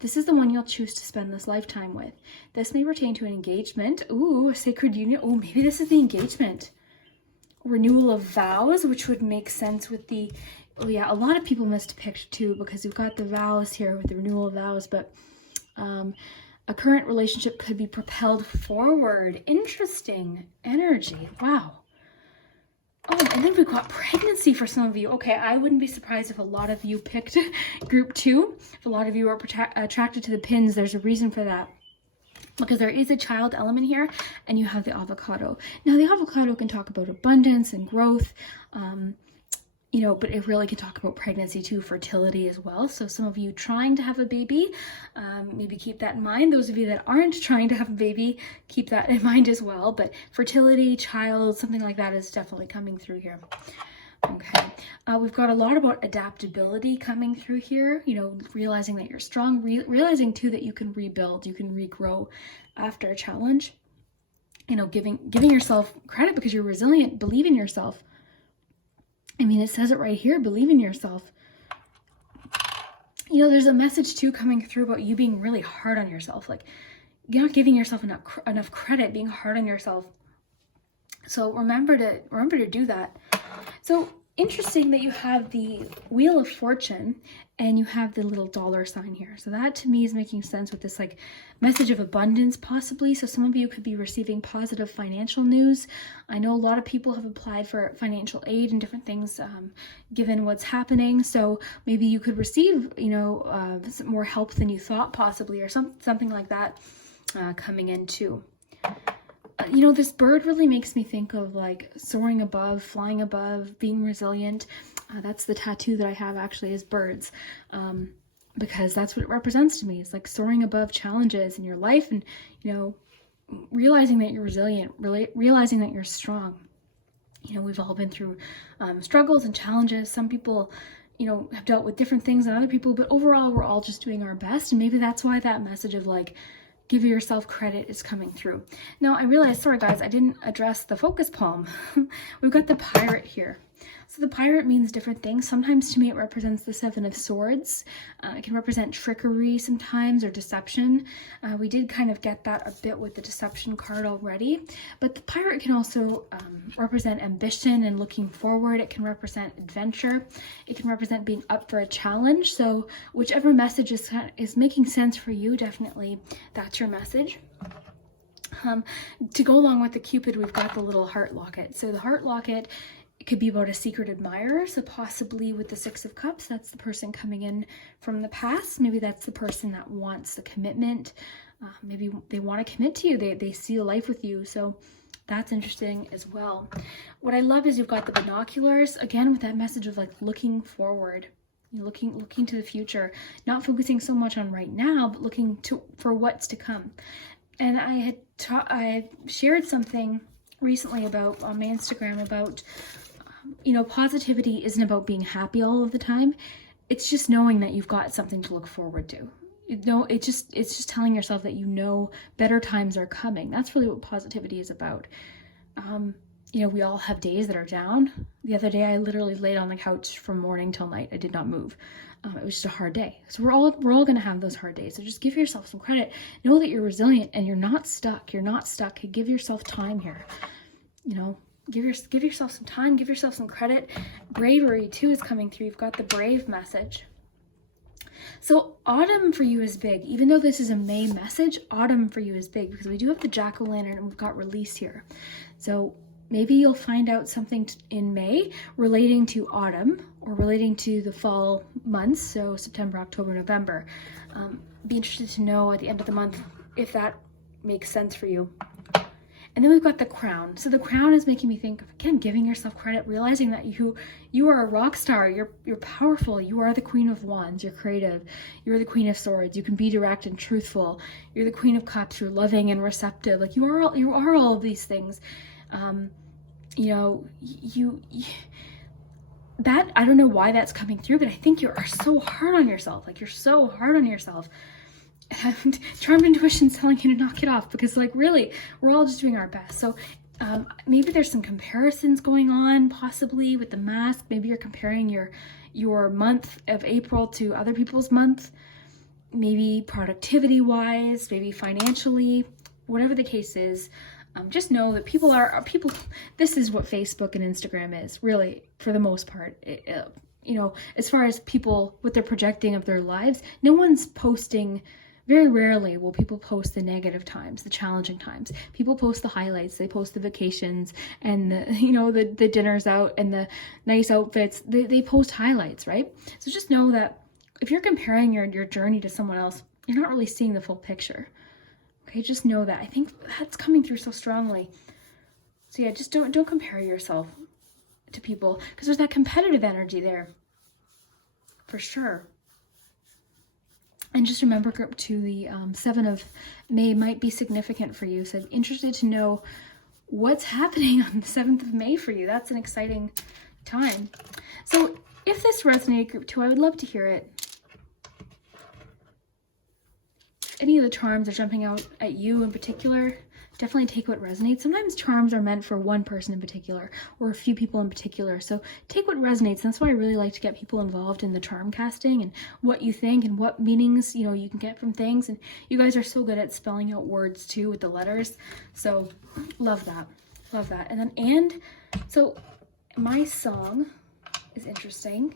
This is the one you'll choose to spend this lifetime with. This may pertain to an engagement. Ooh, a sacred union. Oh, maybe this is the engagement. Renewal of vows, which would make sense with the, oh yeah, a lot of people missed a picture too, because we've got the vows here with the renewal of vows, but a current relationship could be propelled forward. Interesting energy. Wow. Oh, and then we've got pregnancy for some of you. Okay, I wouldn't be surprised if a lot of you picked group 2. If a lot of you are attracted to the pins, there's a reason for that. Because there is a child element here, and you have the avocado. Now, the avocado can talk about abundance and growth, but it really can talk about pregnancy too, fertility as well. So some of you trying to have a baby, maybe keep that in mind. Those of you that aren't trying to have a baby, keep that in mind as well. But fertility, child, something like that is definitely coming through here. Okay, we've got a lot about adaptability coming through here, realizing that you're strong, realizing too that you can rebuild, you can regrow after a challenge, giving yourself credit because you're resilient, believe in yourself. I mean, it says it right here, believe in yourself. You know, there's a message too coming through about you being really hard on yourself. Like, you're not giving yourself enough credit, being hard on yourself. So remember to do that. So interesting that you have the Wheel of Fortune and you have the little dollar sign here. So that to me is making sense with this like message of abundance possibly. So some of you could be receiving positive financial news. I know a lot of people have applied for financial aid and different things given what's happening. So maybe you could receive, you know, some more help than you thought possibly, or something like that coming in too. You know, this bird really makes me think of like soaring above, flying above, being resilient. That's the tattoo that I have actually, is birds, because that's what it represents to me. It's like soaring above challenges in your life and, you know, realizing that you're resilient, realizing that you're strong. You know, we've all been through struggles and challenges. Some people, you know, have dealt with different things than other people, but overall we're all just doing our best. And maybe that's why that message of like, give yourself credit is coming through. Now I realized, sorry guys, I didn't address the focus palm. We've got the pirate here. So the pirate means different things. Sometimes to me it represents the Seven of Swords. It can represent trickery sometimes, or deception. We did kind of get that a bit with the deception card already. But the pirate can also represent ambition and looking forward. It can represent adventure. It can represent being up for a challenge. So whichever message is making sense for you, definitely that's your message. To go along with the Cupid, we've got the little heart locket. So the heart locket, it could be about a secret admirer. So possibly with the Six of Cups, that's the person coming in from the past. Maybe that's the person that wants the commitment. Maybe they want to commit to you. They see a life with you. So that's interesting as well. What I love is you've got the binoculars, again, with that message of like looking forward. You're looking to the future, not focusing so much on right now, but looking for what's to come. And I had shared something recently about on my Instagram about, you know, positivity isn't about being happy all of the time. It's just knowing that you've got something to look forward to. You know, it's just telling yourself that you know better times are coming. That's really what positivity is about. You know, we all have days that are down. The other day, I literally laid on the couch from morning till night. I did not move. It was just a hard day. So we're all going to have those hard days. So just give yourself some credit. Know that you're resilient and you're not stuck. You're not stuck. Give yourself time here. You know, give yourself some time. Give yourself some credit. Bravery too is coming through. You've got the brave message. So autumn for you is big. Even though this is a May message, autumn for you is big because we do have the jack-o'-lantern and we've got release here. So maybe you'll find out something in May relating to autumn or relating to the fall months, so September, October, November. Be interested to know at the end of the month if that makes sense for you. And then we've got the crown. So the crown is making me think of, again, giving yourself credit, realizing that you are a rock star, you're powerful, you are the Queen of Wands, you're creative, you're the Queen of Swords, you can be direct and truthful, you're the Queen of Cups, you're loving and receptive. Like you are all of these things. You know, that, I don't know why that's coming through, but I think you are so hard on yourself. Like you're so hard on yourself. And Charmed Intuition's telling you to knock it off because like really, we're all just doing our best. So maybe there's some comparisons going on possibly with the mask. Maybe you're comparing your month of April to other people's month, maybe productivity wise, maybe financially, whatever the case is. Just know that people, this is what Facebook and Instagram is, really, for the most part. You know, as far as people, what they're projecting of their lives, no one's posting, very rarely will people post the negative times, the challenging times. People post the highlights, they post the vacations and the, you know, the dinners out and the nice outfits. They post highlights, right? So just know that if you're comparing your journey to someone else, you're not really seeing the full picture. Okay, just know that. I think that's coming through so strongly. So yeah, just don't compare yourself to people because there's that competitive energy there, for sure. And just remember, group 2, the 7 of May might be significant for you. So I'm interested to know what's happening on the 7th of May for you. That's an exciting time. So if this resonated, group 2, I would love to hear it. Any of the charms are jumping out at you in particular, definitely take what resonates. Sometimes charms are meant for one person in particular or a few people in particular. So take what resonates. That's why I really like to get people involved in the charm casting and what you think and what meanings, you know, you can get from things. And you guys are so good at spelling out words too with the letters. So love that. Love that. So my song is interesting.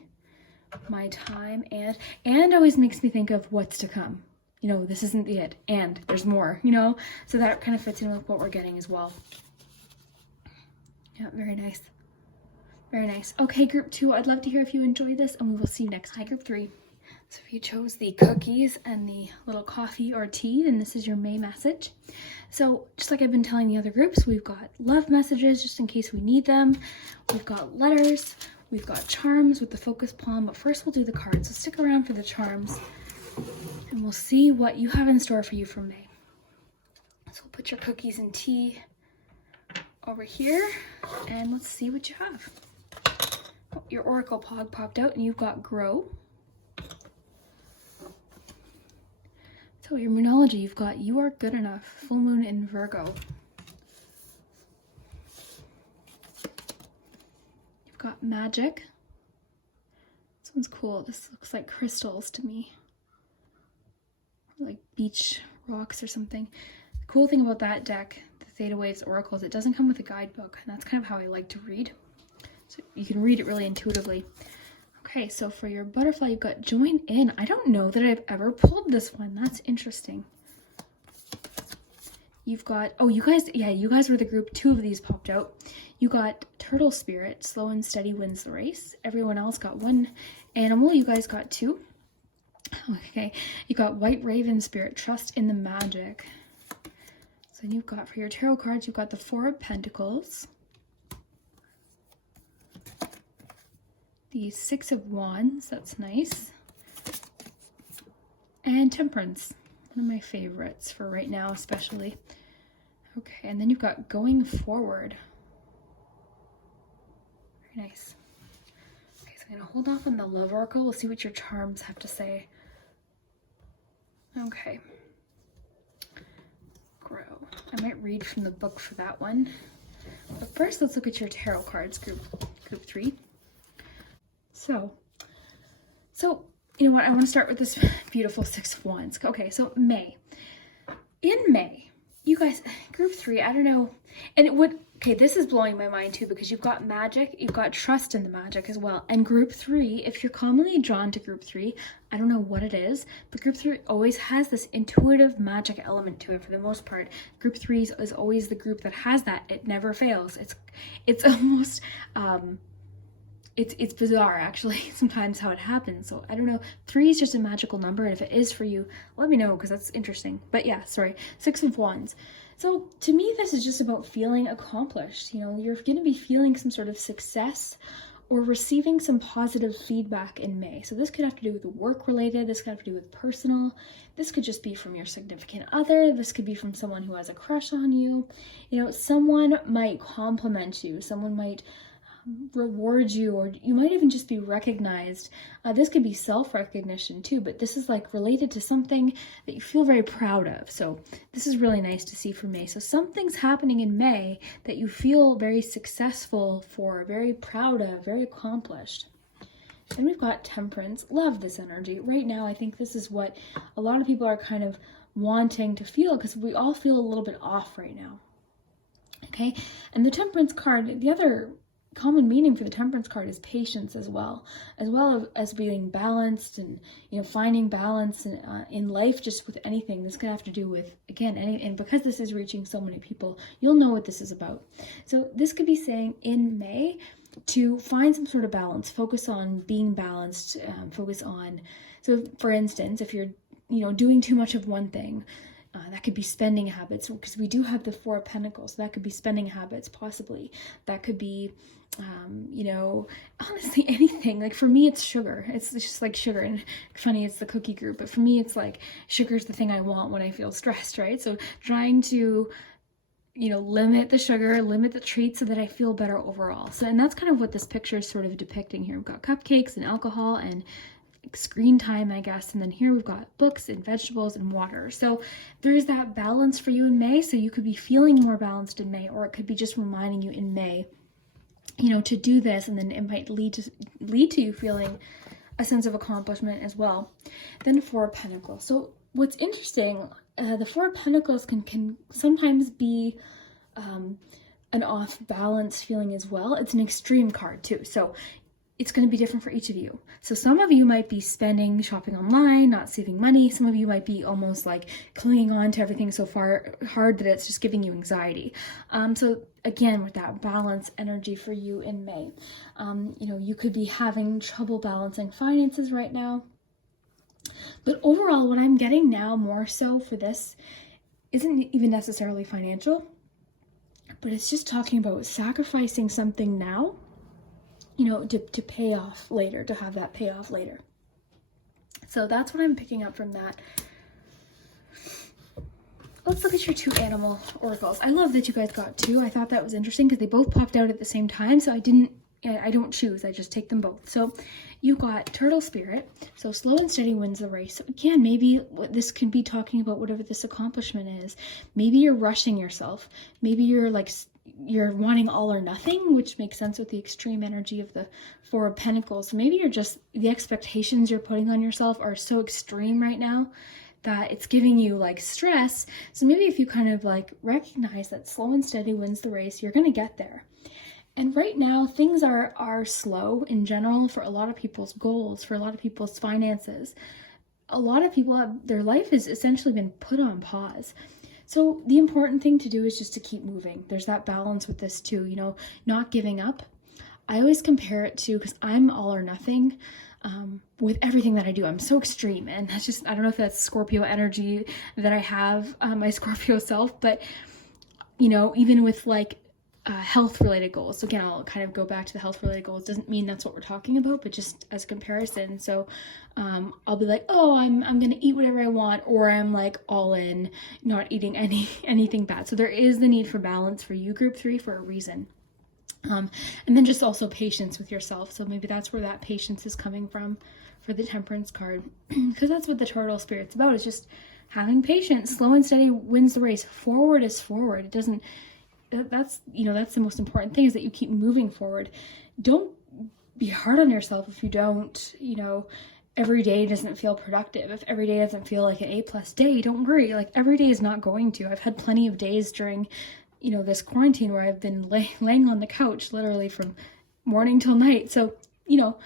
My time and always makes me think of what's to come. You know, this isn't the it, and there's more, you know, so that kind of fits in with what we're getting as well. Yeah, very nice. Very nice. Okay, group 2, I'd love to hear if you enjoy this, and we will see you next time. Hi, group 3. So if you chose the cookies and the little coffee or tea, then this is your May message. So just like I've been telling the other groups, we've got love messages just in case we need them. We've got letters. We've got charms with the focus palm, but first we'll do the cards. So stick around for the charms. And we'll see what you have in store for you for May. So we'll put your cookies and tea over here, and let's see what you have. Oh, your Oracle Pog popped out, and you've got Grow. So your Moonology, you've got You Are Good Enough, Full Moon in Virgo. You've got Magic. This one's cool. This looks like crystals to me. Like beach rocks or something. The cool thing about that deck, the Theta Waves Oracles, it doesn't come with a guidebook, and that's kind of how I like to read. So you can read it really intuitively. Okay, so for your butterfly, you've got Join In. I don't know that I've ever pulled this one. That's interesting. You've got, oh, you guys were the group. 2 of these popped out. You got Turtle Spirit, Slow and Steady Wins the Race. Everyone else got 1 animal. You guys got 2. Okay, you got White Raven Spirit, Trust in the Magic. So then you've got, for your tarot cards, you've got the 4 of Pentacles, the 6 of Wands, that's nice, and Temperance, one of my favorites for right now especially. Okay, and then you've got Going Forward. Very nice. Okay, so I'm going to hold off on the Love Oracle. We'll see what your charms have to say. Okay. Grow. I might read from the book for that one. But first, let's look at your tarot cards, group 3. So, you know what? I want to start with this beautiful 6 of Wands. Okay, so May. In May, you guys, group 3, I don't know. And it would, okay, this is blowing my mind too, because you've got Magic, you've got Trust in the Magic as well. And group 3, if you're commonly drawn to group 3, I don't know what it is, but group 3 always has this intuitive magic element to it for the most part. Group 3 is always the group that has that. It never fails. It's almost, it's bizarre actually sometimes how it happens. So I don't know, 3 is just a magical number, and if it is for you, let me know, because that's interesting. But yeah, sorry, 6 of Wands. So to me, this is just about feeling accomplished. You know, you're going to be feeling some sort of success or receiving some positive feedback in May. So this could have to do with work related, this could have to do with personal, this could just be from your significant other, this could be from someone who has a crush on you. You know, someone might compliment you, someone might reward you, or you might even just be recognized. This could be self-recognition too, but this is like related to something that you feel very proud of. So this is really nice to see for May. So something's happening in May that you feel very successful for, very proud of, very accomplished. Then we've got Temperance. Love this energy. Right now, I think this is what a lot of people are kind of wanting to feel, because we all feel a little bit off right now. Okay, and the Temperance card, the other common meaning for the Temperance card is patience as well as being balanced, and you know, finding balance in life, just with anything. This could have to do with, again, and because this is reaching so many people, you'll know what this is about. So this could be saying in May to find some sort of balance, focus on being balanced, focus on, so for instance, if you're, you know, doing too much of one thing, that could be spending habits, because we do have the 4 of Pentacles. So that could be spending habits, possibly. That could be, you know, honestly, anything. Like for me, it's sugar. It's just like sugar. And funny, it's the cookie group. But for me, it's like sugar's the thing I want when I feel stressed, right? So trying to, you know, limit the sugar, limit the treats so that I feel better overall. So, and that's kind of what this picture is sort of depicting here. We've got cupcakes and alcohol and screen time, I guess. And then here we've got books and vegetables and water. So there's that balance for you in May. So you could be feeling more balanced in May, or it could be just reminding you in May, you know, to do this, and then it might lead to you feeling a sense of accomplishment as well. Then Four of Pentacles. So what's interesting, the Four of Pentacles can sometimes be an off balance feeling as well. It's an extreme card too, so it's going to be different for each of you. So some of you might be shopping online, not saving money. Some of you might be almost like clinging on to everything so far hard that it's just giving you anxiety. So again, with that balance energy for you in May, you know, you could be having trouble balancing finances right now. But overall, what I'm getting now more so for this isn't even necessarily financial, but it's just talking about sacrificing something now, you know, to pay off later, to have that payoff later. So that's what I'm picking up from that. Let's look at your two animal oracles. I love that you guys got two. I thought that was interesting because they both popped out at the same time. So I don't choose, I just take them both. So you got Turtle Spirit. So slow and steady wins the race. So again, maybe this can be talking about whatever this accomplishment is. Maybe you're rushing yourself. Maybe you're wanting all or nothing, which makes sense with the extreme energy of the Four of Pentacles. Maybe you're just, the expectations you're putting on yourself are so extreme right now that it's giving you like stress. So maybe if you kind of like recognize that slow and steady wins the race, you're going to get there. And right now, things are slow in general for a lot of people's goals, for a lot of people's finances. A lot of people their life has essentially been put on pause. So the important thing to do is just to keep moving. There's that balance with this too, you know, not giving up. I always compare it to, because I'm all or nothing with everything that I do. I'm so extreme, and that's just, I don't know if that's Scorpio energy that I have, my Scorpio self, but you know, even with like health related goals. So again, I'll kind of go back to the health related goals. Doesn't mean that's what we're talking about, but just as a comparison. So I'll be like, oh, I'm gonna eat whatever I want, or I'm like all in, not eating anything bad. So there is the need for balance for you, group 3, for a reason. And then just also patience with yourself. So maybe that's where that patience is coming from for the Temperance card, because that's what the Turtle Spirit's about, is just having patience. Slow and steady wins the race. Forward is forward. It doesn't, that's, you know, that's the most important thing, is that you keep moving forward. Don't be hard on yourself if you don't, you know, every day doesn't feel productive. If every day doesn't feel like an A+ day, don't worry. Like, every day is not going to. I've had plenty of days during, you know, this quarantine where I've been laying on the couch literally from morning till night. So, you know,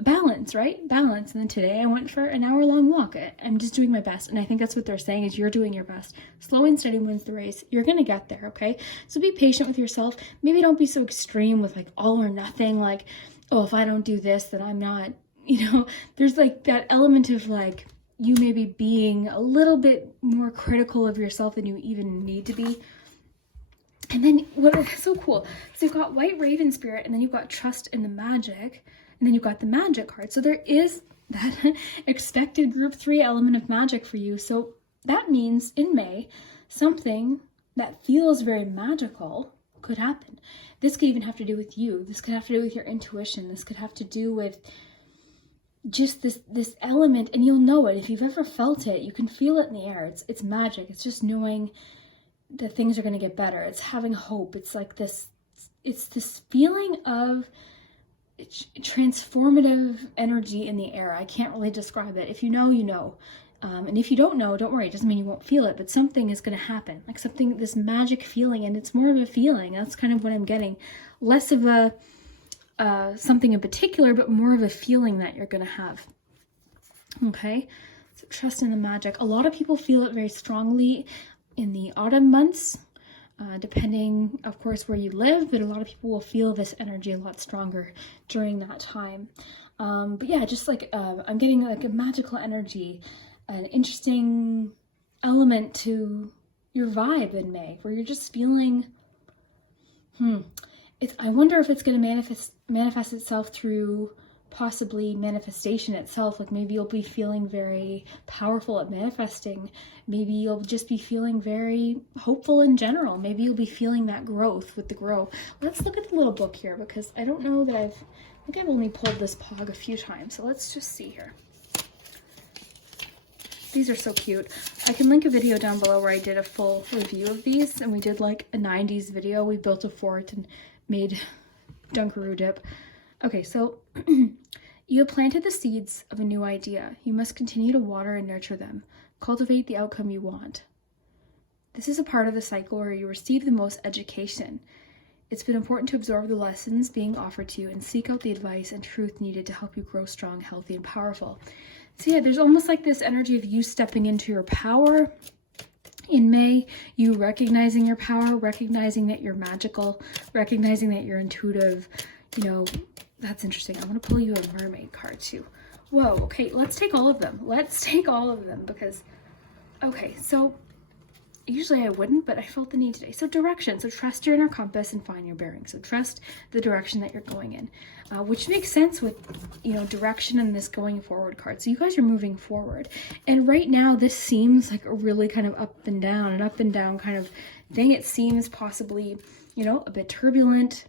balance, right? Balance. And then today I went for an hour-long walk. I'm just doing my best. And I think that's what they're saying, is you're doing your best. Slow and steady wins the race. You're going to get there, okay? So be patient with yourself. Maybe don't be so extreme with like all or nothing. Like, oh, if I don't do this, then I'm not, you know, there's like that element of like you maybe being a little bit more critical of yourself than you even need to be. And then what is so cool, so you've got White Raven Spirit, and then you've got Trust in the Magic, and then you've got the Magic card. So there is that expected group 3 element of magic for you. So that means in May, something that feels very magical could happen. This could even have to do with you. This could have to do with your intuition. This could have to do with just this element, and you'll know it. If you've ever felt it, you can feel it in the air. It's magic. It's just knowing that things are going to get better. It's having hope. It's like this, it's this feeling of transformative energy in the air. I can't really describe it. If you know, you know. And if you don't know, don't worry. It doesn't mean you won't feel it, but something is going to happen. Like something, this magic feeling, and it's more of a feeling. That's kind of what I'm getting. Less of a something in particular, but more of a feeling that you're going to have. Okay? So trust in the magic. A lot of people feel it very strongly in the autumn months, depending, of course, where you live, but a lot of people will feel this energy a lot stronger during that time. But yeah, just like I'm getting like a magical energy, an interesting element to your vibe in May, where you're just feeling, I wonder if it's going to manifest itself through possibly manifestation itself. Like maybe you'll be feeling very powerful at manifesting. Maybe you'll just be feeling very hopeful in general. Maybe you'll be feeling that growth with the grow. Let's look at the little book here, because I don't know that I think I've only pulled this pog a few times. So let's just see here. These are so cute. I can link a video down below where I did a full review of these, and we did like a 90s video. We built a fort and made Dunkaroo dip. Okay, so you have planted the seeds of a new idea. You must continue to water and nurture them. Cultivate the outcome you want. This is a part of the cycle where you receive the most education. It's been important to absorb the lessons being offered to you and seek out the advice and truth needed to help you grow strong, healthy, and powerful. So yeah, there's almost like this energy of you stepping into your power in May, you recognizing your power, recognizing that you're magical, recognizing that you're intuitive. You know, that's interesting. I want to pull you a mermaid card too. Whoa, okay, let's take all of them. Let's take all of them because, okay, so usually I wouldn't, but I felt the need today. So direction. So trust your inner compass and find your bearings. So trust the direction that you're going in, which makes sense with, you know, direction and this going forward card. So you guys are moving forward. And right now, this seems like a really kind of up and down kind of thing. It seems possibly, you know, a bit turbulent,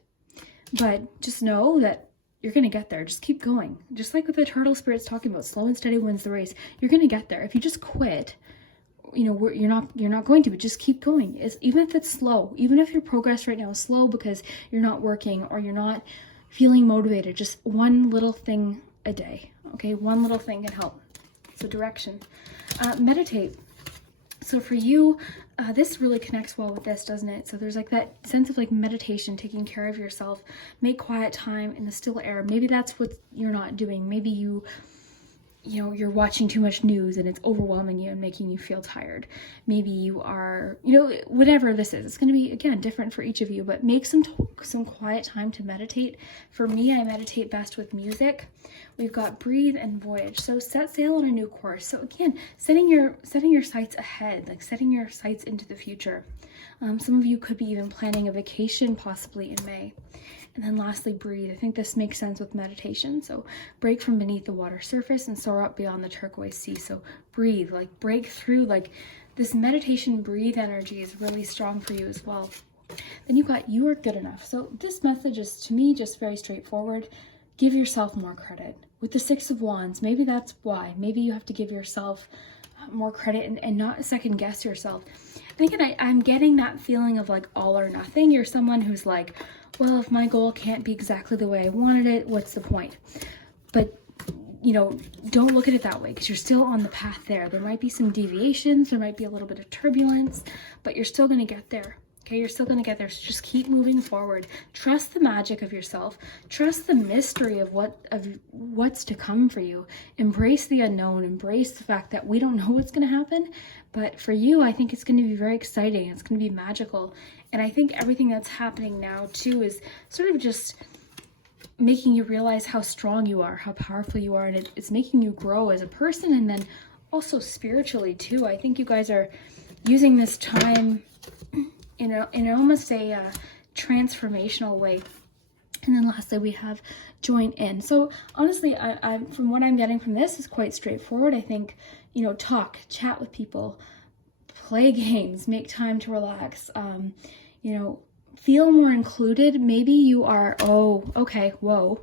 but just know that you're going to get there. Just keep going. Just like with the turtle spirits talking about, slow and steady wins the race. You're going to get there. If you just quit, you know, you're not going to, but just keep going. Even if it's slow, even if your progress right now is slow because you're not working or you're not feeling motivated, just one little thing a day. Okay, one little thing can help. So direction. Meditate. So for you, this really connects well with this, doesn't it? So there's like that sense of like meditation, taking care of yourself, make quiet time in the still air. Maybe that's what you're not doing. Maybe you know, you're watching too much news and it's overwhelming you and making you feel tired. Maybe you are, you know, whatever this is. It's going to be, again, different for each of you, but make some quiet time to meditate. For me, I meditate best with music. We've got breathe and voyage. So set sail on a new course. So again, setting your sights ahead, like setting your sights into the future. Some of you could be even planning a vacation possibly in May. And then lastly, breathe. I think this makes sense with meditation. So break from beneath the water surface and soar up beyond the turquoise sea. So breathe, like break through, like this meditation breathe energy is really strong for you as well. Then you've got you are good enough. So this message is to me just very straightforward. Give yourself more credit. With the Six of Wands, maybe that's why. Maybe you have to give yourself more credit and not second guess yourself. And again, I'm getting that feeling of like all or nothing. You're someone who's like, well, if my goal can't be exactly the way I wanted it, what's the point? But, you know, don't look at it that way because you're still on the path there. There might be some deviations, there might be a little bit of turbulence, but you're still going to get there. Okay, you're still going to get there. So just keep moving forward. Trust the magic of yourself. Trust the mystery of what's to come for you. Embrace the unknown. Embrace the fact that we don't know what's going to happen. But for you, I think it's going to be very exciting. It's going to be magical. And I think everything that's happening now too is sort of just making you realize how strong you are, how powerful you are. And it's making you grow as a person and then also spiritually too. I think you guys are using this time in almost a transformational way. And then lastly, we have join in. So honestly, I from what I'm getting from this is quite straightforward. I think, you know, chat with people, play games, make time to relax, you know, feel more included. Maybe you are, oh, okay, whoa,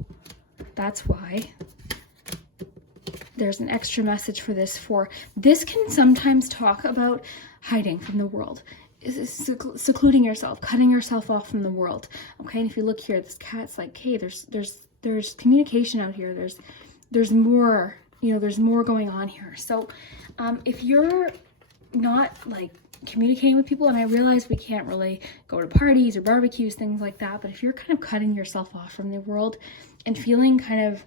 that's why. There's an extra message for this. This can sometimes talk about hiding from the world, secluding yourself, cutting yourself off from the world. Okay, and if you look here, this cat's like, hey, there's communication out here. There's more, you know, there's more going on here. So if you're not like communicating with people, and I realize we can't really go to parties or barbecues, things like that, but if you're kind of cutting yourself off from the world and feeling kind of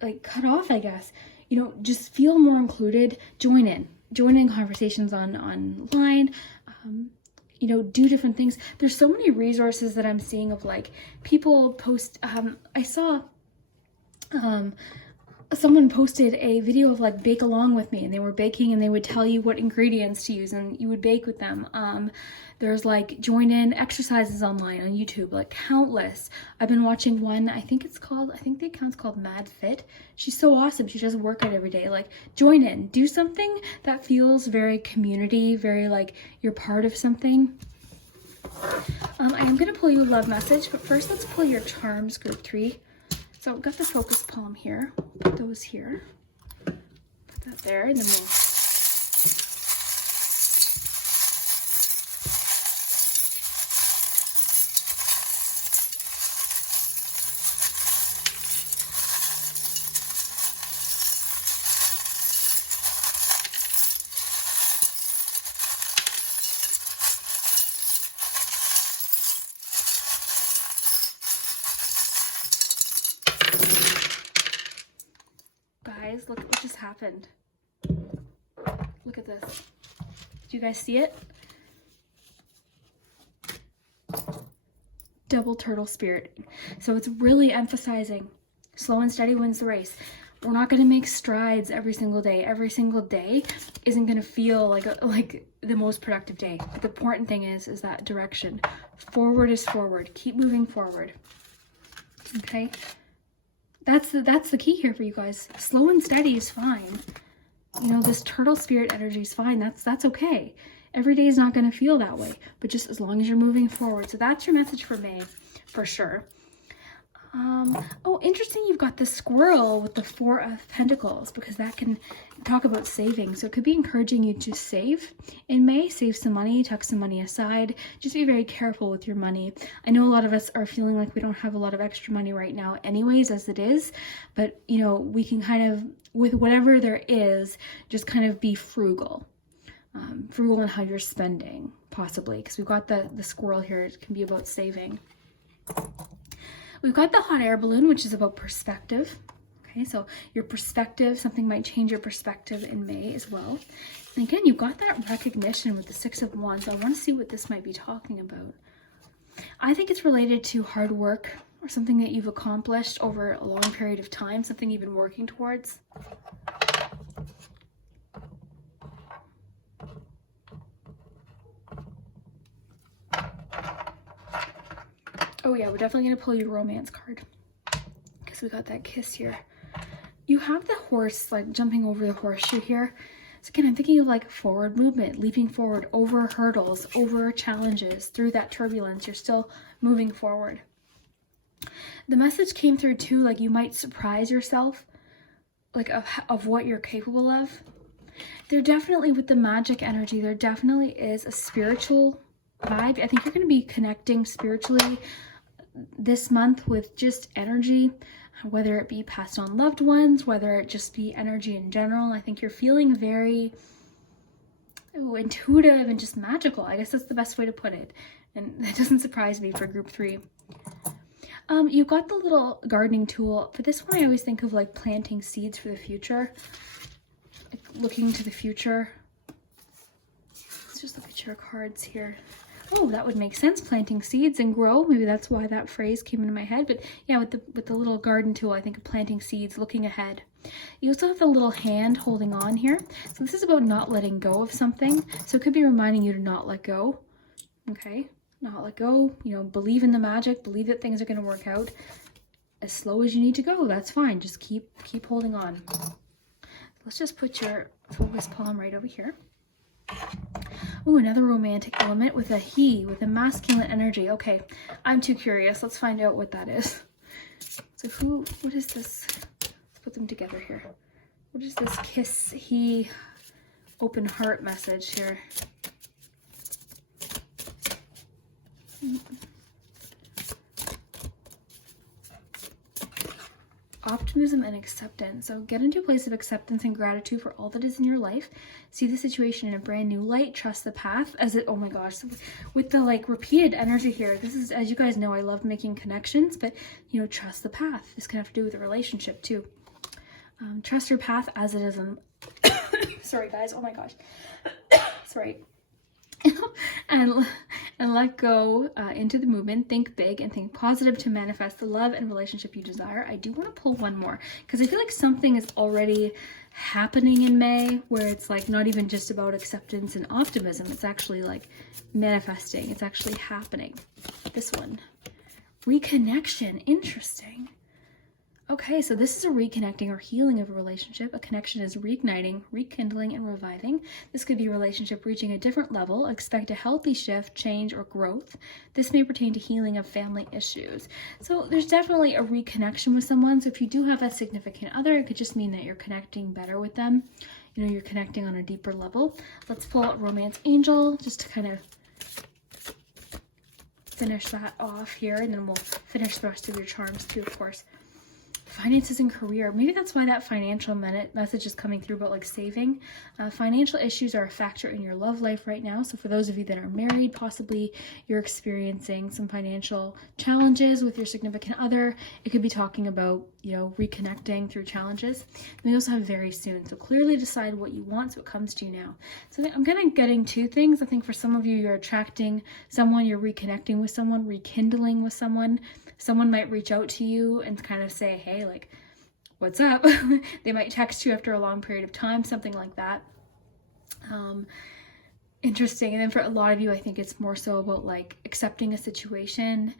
like cut off, I guess, you know, just feel more included. Join in conversations online, you know, do different things. There's so many resources that I'm seeing of like people post. I saw someone posted a video of like bake along with me, and they were baking and they would tell you what ingredients to use and you would bake with them. There's like join in exercises online on YouTube, like countless. I've been watching one, I think the account's called Madfit. She's so awesome. She does a workout every day. Like join in, do something that feels very community, very like you're part of something. I am going to pull you a love message, but first let's pull your charms group 3. So I've got the focus palm here, put those here, put that there, and then we'll look what just happened. Look at this. Do you guys see it? Double turtle spirit. So it's really emphasizing slow and steady wins the race. We're not going to make strides every single day. Every single day isn't going to feel like the most productive day. But the important thing is that direction. Forward is forward. Keep moving forward. Okay? That's the key here for you guys. Slow and steady is fine. You know, this turtle spirit energy is fine. That's okay. Every day is not going to feel that way, but just as long as you're moving forward. So that's your message for May, for sure. Oh, interesting. You've got the squirrel with the 4 of Pentacles, because that can talk about saving. So it could be encouraging you to save in May, save some money, tuck some money aside. Just be very careful with your money. I know a lot of us are feeling like we don't have a lot of extra money right now anyways, as it is, but you know, we can kind of, with whatever there is, just kind of be frugal. Frugal in how you're spending, possibly, because we've got the squirrel here. It can be about saving. We've got the hot air balloon, which is about perspective. Okay, so your perspective, something might change your perspective in May as well. And again, you've got that recognition with the 6 of Wands. So I want to see what this might be talking about. I think it's related to hard work or something that you've accomplished over a long period of time, something you've been working towards. Oh yeah, we're definitely going to pull your romance card, because we got that kiss here. You have the horse, like jumping over the horseshoe here. So again, I'm thinking of like forward movement, leaping forward over hurdles, over challenges, through that turbulence. You're still moving forward. The message came through too, like you might surprise yourself, like of what you're capable of. There definitely, with the magic energy, there definitely is a spiritual vibe. I think you're going to be connecting spiritually this month with just energy, whether it be passed on loved ones, whether it just be energy in general. I think you're feeling very intuitive and just magical. I guess that's the best way to put it. And that doesn't surprise me for group 3. You've got the little gardening tool. For this one, I always think of like planting seeds for the future, like looking to the future. Let's just look at your cards here. Oh, that would make sense. Planting seeds and grow. Maybe that's why that phrase came into my head. But yeah, with the little garden tool, I think of planting seeds, looking ahead. You also have the little hand holding on here. So this is about not letting go of something. So it could be reminding you to not let go. Okay, not let go. You know, believe in the magic. Believe that things are going to work out. As slow as you need to go, that's fine. Just keep holding on. Let's just put your focus palm right over here. Ooh, another romantic element with a he, with a masculine energy. Okay, I'm too curious. Let's find out what that is. So what is this? Let's put them together here. What is this kiss, he, open heart message here? Optimism and acceptance. So get into a place of acceptance and gratitude for all that is in your life. See the situation in a brand new light. Trust the path as it, oh my gosh, with the like repeated energy here. This is, as you guys know, I love making connections, but you know, trust the path. This can have to do with a relationship too. Trust your path as it is. Sorry guys, oh my gosh. Sorry. and let go into the movement. Think big and think positive to manifest the love and relationship you desire. I do want to pull one more, because I feel like something is already happening in May where it's like not even just about acceptance and optimism. It's actually like manifesting. It's actually happening. This one, reconnection. Interesting. Okay, so this is a reconnecting or healing of a relationship. A connection is reigniting, rekindling, and reviving. This could be a relationship reaching a different level. Expect a healthy shift, change, or growth. This may pertain to healing of family issues. So there's definitely a reconnection with someone. So if you do have a significant other, it could just mean that you're connecting better with them. You know, you're connecting on a deeper level. Let's pull out Romance Angel just to kind of finish that off here, and then we'll finish the rest of your charms too, of course. finances and career. Maybe that's why that financial message is coming through about like saving. Financial issues are a factor in your love life right now. So for those of you that are married, possibly you're experiencing some financial challenges with your significant other. It could be talking about, you know, reconnecting through challenges. And we also have very soon. So clearly decide what you want so it comes to you now. So I'm kind of getting two things. I think for some of you, you're attracting someone, you're reconnecting with someone, rekindling with someone. Someone might reach out to you and kind of say, hey, like, what's up? They might text you after a long period of time, something like that. Interesting. And then for a lot of you, I think it's more so about like accepting a situation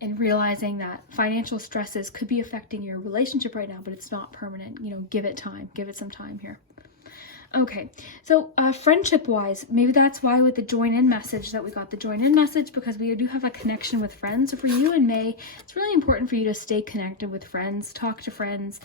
and realizing that financial stresses could be affecting your relationship right now, but it's not permanent. You know, give it time, give it some time here. Okay, so friendship-wise, maybe that's why with the join-in message that we got the join-in message, because we do have a connection with friends. So for you in May, it's really important for you to stay connected with friends, talk to friends,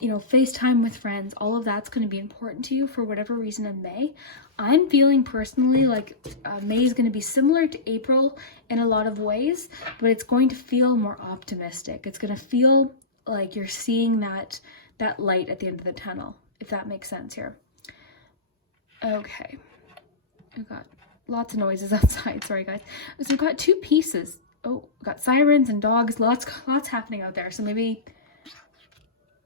you know, FaceTime with friends. All of that's going to be important to you for whatever reason in May. I'm feeling personally like May is going to be similar to April in a lot of ways, but it's going to feel more optimistic. It's going to feel like you're seeing that light at the end of the tunnel, if that makes sense here. Okay, I've got lots of noises outside. Sorry, guys. So we've got two pieces. Oh, we've got sirens and dogs. Lots happening out there. So maybe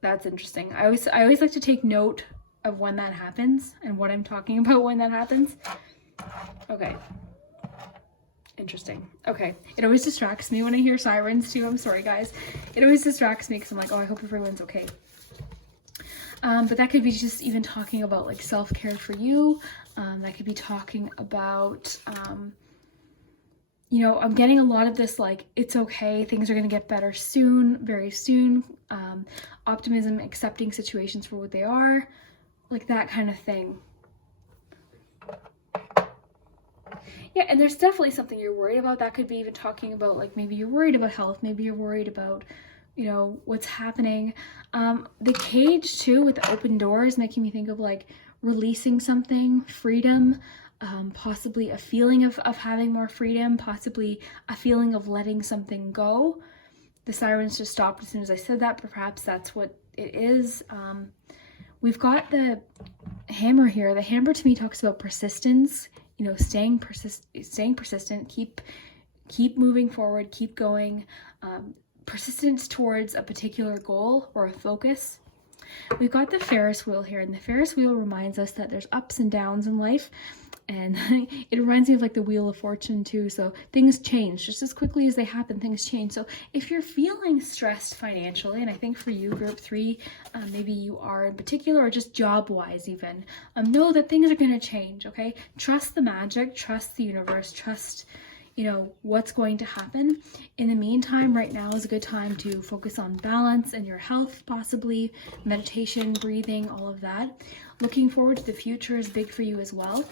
that's interesting. I always like to take note of when that happens and what I'm talking about when that happens. Okay. Interesting. Okay. It always distracts me when I hear sirens too. I'm sorry, guys. It always distracts me because I'm like, oh, I hope everyone's okay. But that could be just even talking about like self-care for you. That could be talking about, you know, I'm getting a lot of this like, it's okay, things are going to get better soon, very soon. Optimism, accepting situations for what they are, like that kind of thing. Yeah, and there's definitely something you're worried about. That could be even talking about like maybe you're worried about health, maybe you're worried about, you know, what's happening. The cage too with the open doors making me think of like releasing something, freedom, possibly a feeling of having more freedom, possibly a feeling of letting something go. The sirens just stopped as soon as I said that, but perhaps that's what it is. We've got the hammer here. The hammer to me talks about persistence, you know, staying persistent, keep moving forward, keep going, persistence towards a particular goal or a focus. We've got the Ferris wheel here, and the Ferris wheel reminds us that there's ups and downs in life, and it reminds me of like the Wheel of Fortune too. So things change just as quickly as they happen. Things change. So if you're feeling stressed financially, and I think for you, group 3, maybe you are in particular, or just job wise even, know that things are going to change. Okay, trust the magic, trust the universe, trust, you know, what's going to happen. In the meantime, right now is a good time to focus on balance and your health, possibly meditation, breathing, all of that. Looking forward to the future is big for you as well.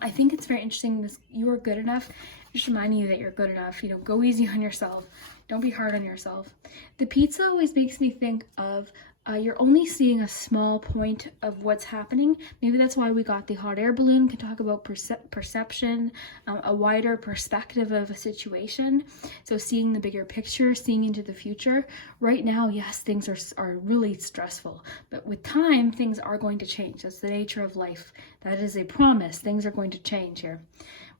I think it's very interesting, this you are good enough, just reminding you that you're good enough. You know, go easy on yourself. Don't be hard on yourself. The pizza always makes me think of you're only seeing a small point of what's happening. Maybe that's why we got the hot air balloon. Can talk about perception, a wider perspective of a situation. So seeing the bigger picture, seeing into the future. Right now, yes, things are really stressful, but with time, things are going to change. That's the nature of life. That is a promise. Things are going to change here.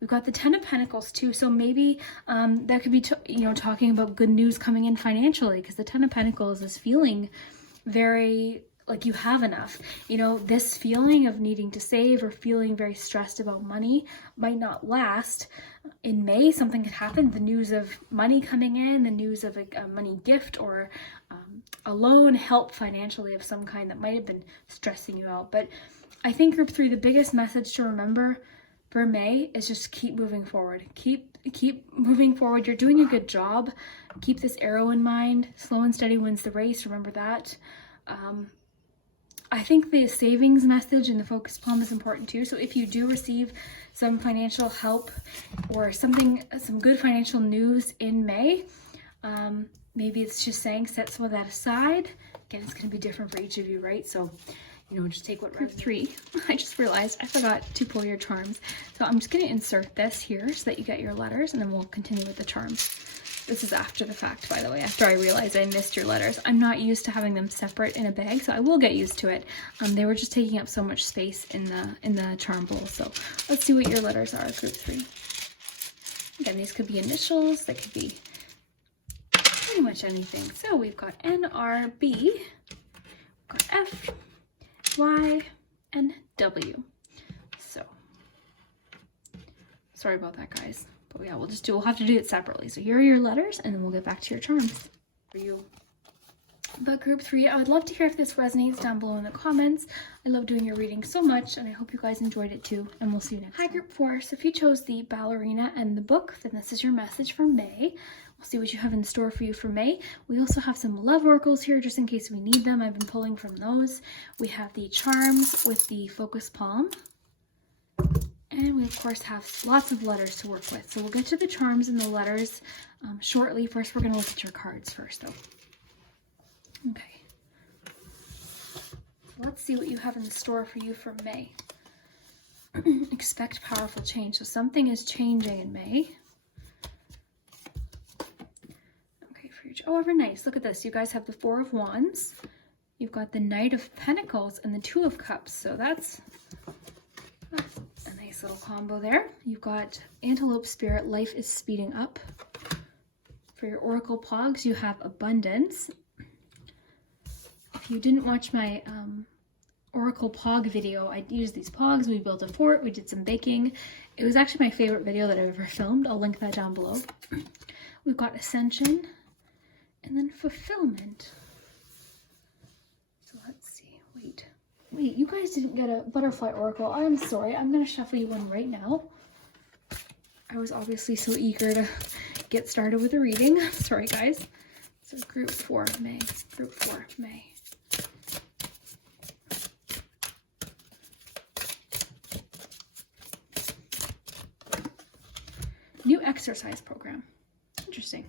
We've got the 10 of Pentacles too, so maybe that could be talking about good news coming in financially, because the 10 of Pentacles is feeling very like you have enough. You know, this feeling of needing to save or feeling very stressed about money might not last. In May, something could happen. The news of money coming in, the news of a money gift or a loan, help financially of some kind that might have been stressing you out. But I think group 3, the biggest message to remember for May is just keep moving forward. Keep moving forward. You're doing a good job. Keep this arrow in mind. Slow and steady wins the race. Remember that. I think the savings message and the focus palm is important too. So if you do receive some financial help or some good financial news in May, maybe it's just saying set some of that aside. Again, it's going to be different for each of you, right? So, you know, just take what group 3. I just realized I forgot to pull your charms. So I'm just going to insert this here so that you get your letters, and then we'll continue with the charms. This is after the fact, by the way, after I realized I missed your letters. I'm not used to having them separate in a bag, so I will get used to it. They were just taking up so much space in the charm bowl. So let's see what your letters are, group 3. Again, these could be initials, they could be pretty much anything. So we've got N, R, B, we've got F, Y, and W. So sorry about that, guys. But yeah, we'll have to do it separately. So here are your letters, and then we'll get back to your charms for you. But group 3, I would love to hear if this resonates down below in the comments. I love doing your reading so much, and I hope you guys enjoyed it too, and we'll see you next time. Hi group 4, so if you chose the ballerina and the book, then this is your message for May. We'll see what you have in store for you for May. We also have some love oracles here, just in case we need them. I've been pulling from those. We have the charms with the focus palm. And we, of course, have lots of letters to work with. So we'll get to the charms and the letters shortly. First, we're going to look at your cards first, though. Okay. So let's see what you have in store for you for May. Expect powerful change. So something is changing in May. Okay, for your... Oh, very nice. Look at this. You guys have the 4 of Wands. You've got the Knight of Pentacles and the 2 of Cups. So that's a nice little combo there. You've got Antelope Spirit, life is speeding up. For your Oracle Pogs, you have abundance. If you didn't watch my Oracle Pog video, I used these Pogs, we built a fort, we did some baking. It was actually my favorite video that I've ever filmed. I'll link that down below. We've got Ascension and then Fulfillment. So let's see, wait, you guys didn't get a Butterfly Oracle. I'm sorry, I'm gonna shuffle you one right now. I was obviously so eager to get started with the reading. Sorry guys. So group 4, May, group 4, May. New exercise program. Interesting.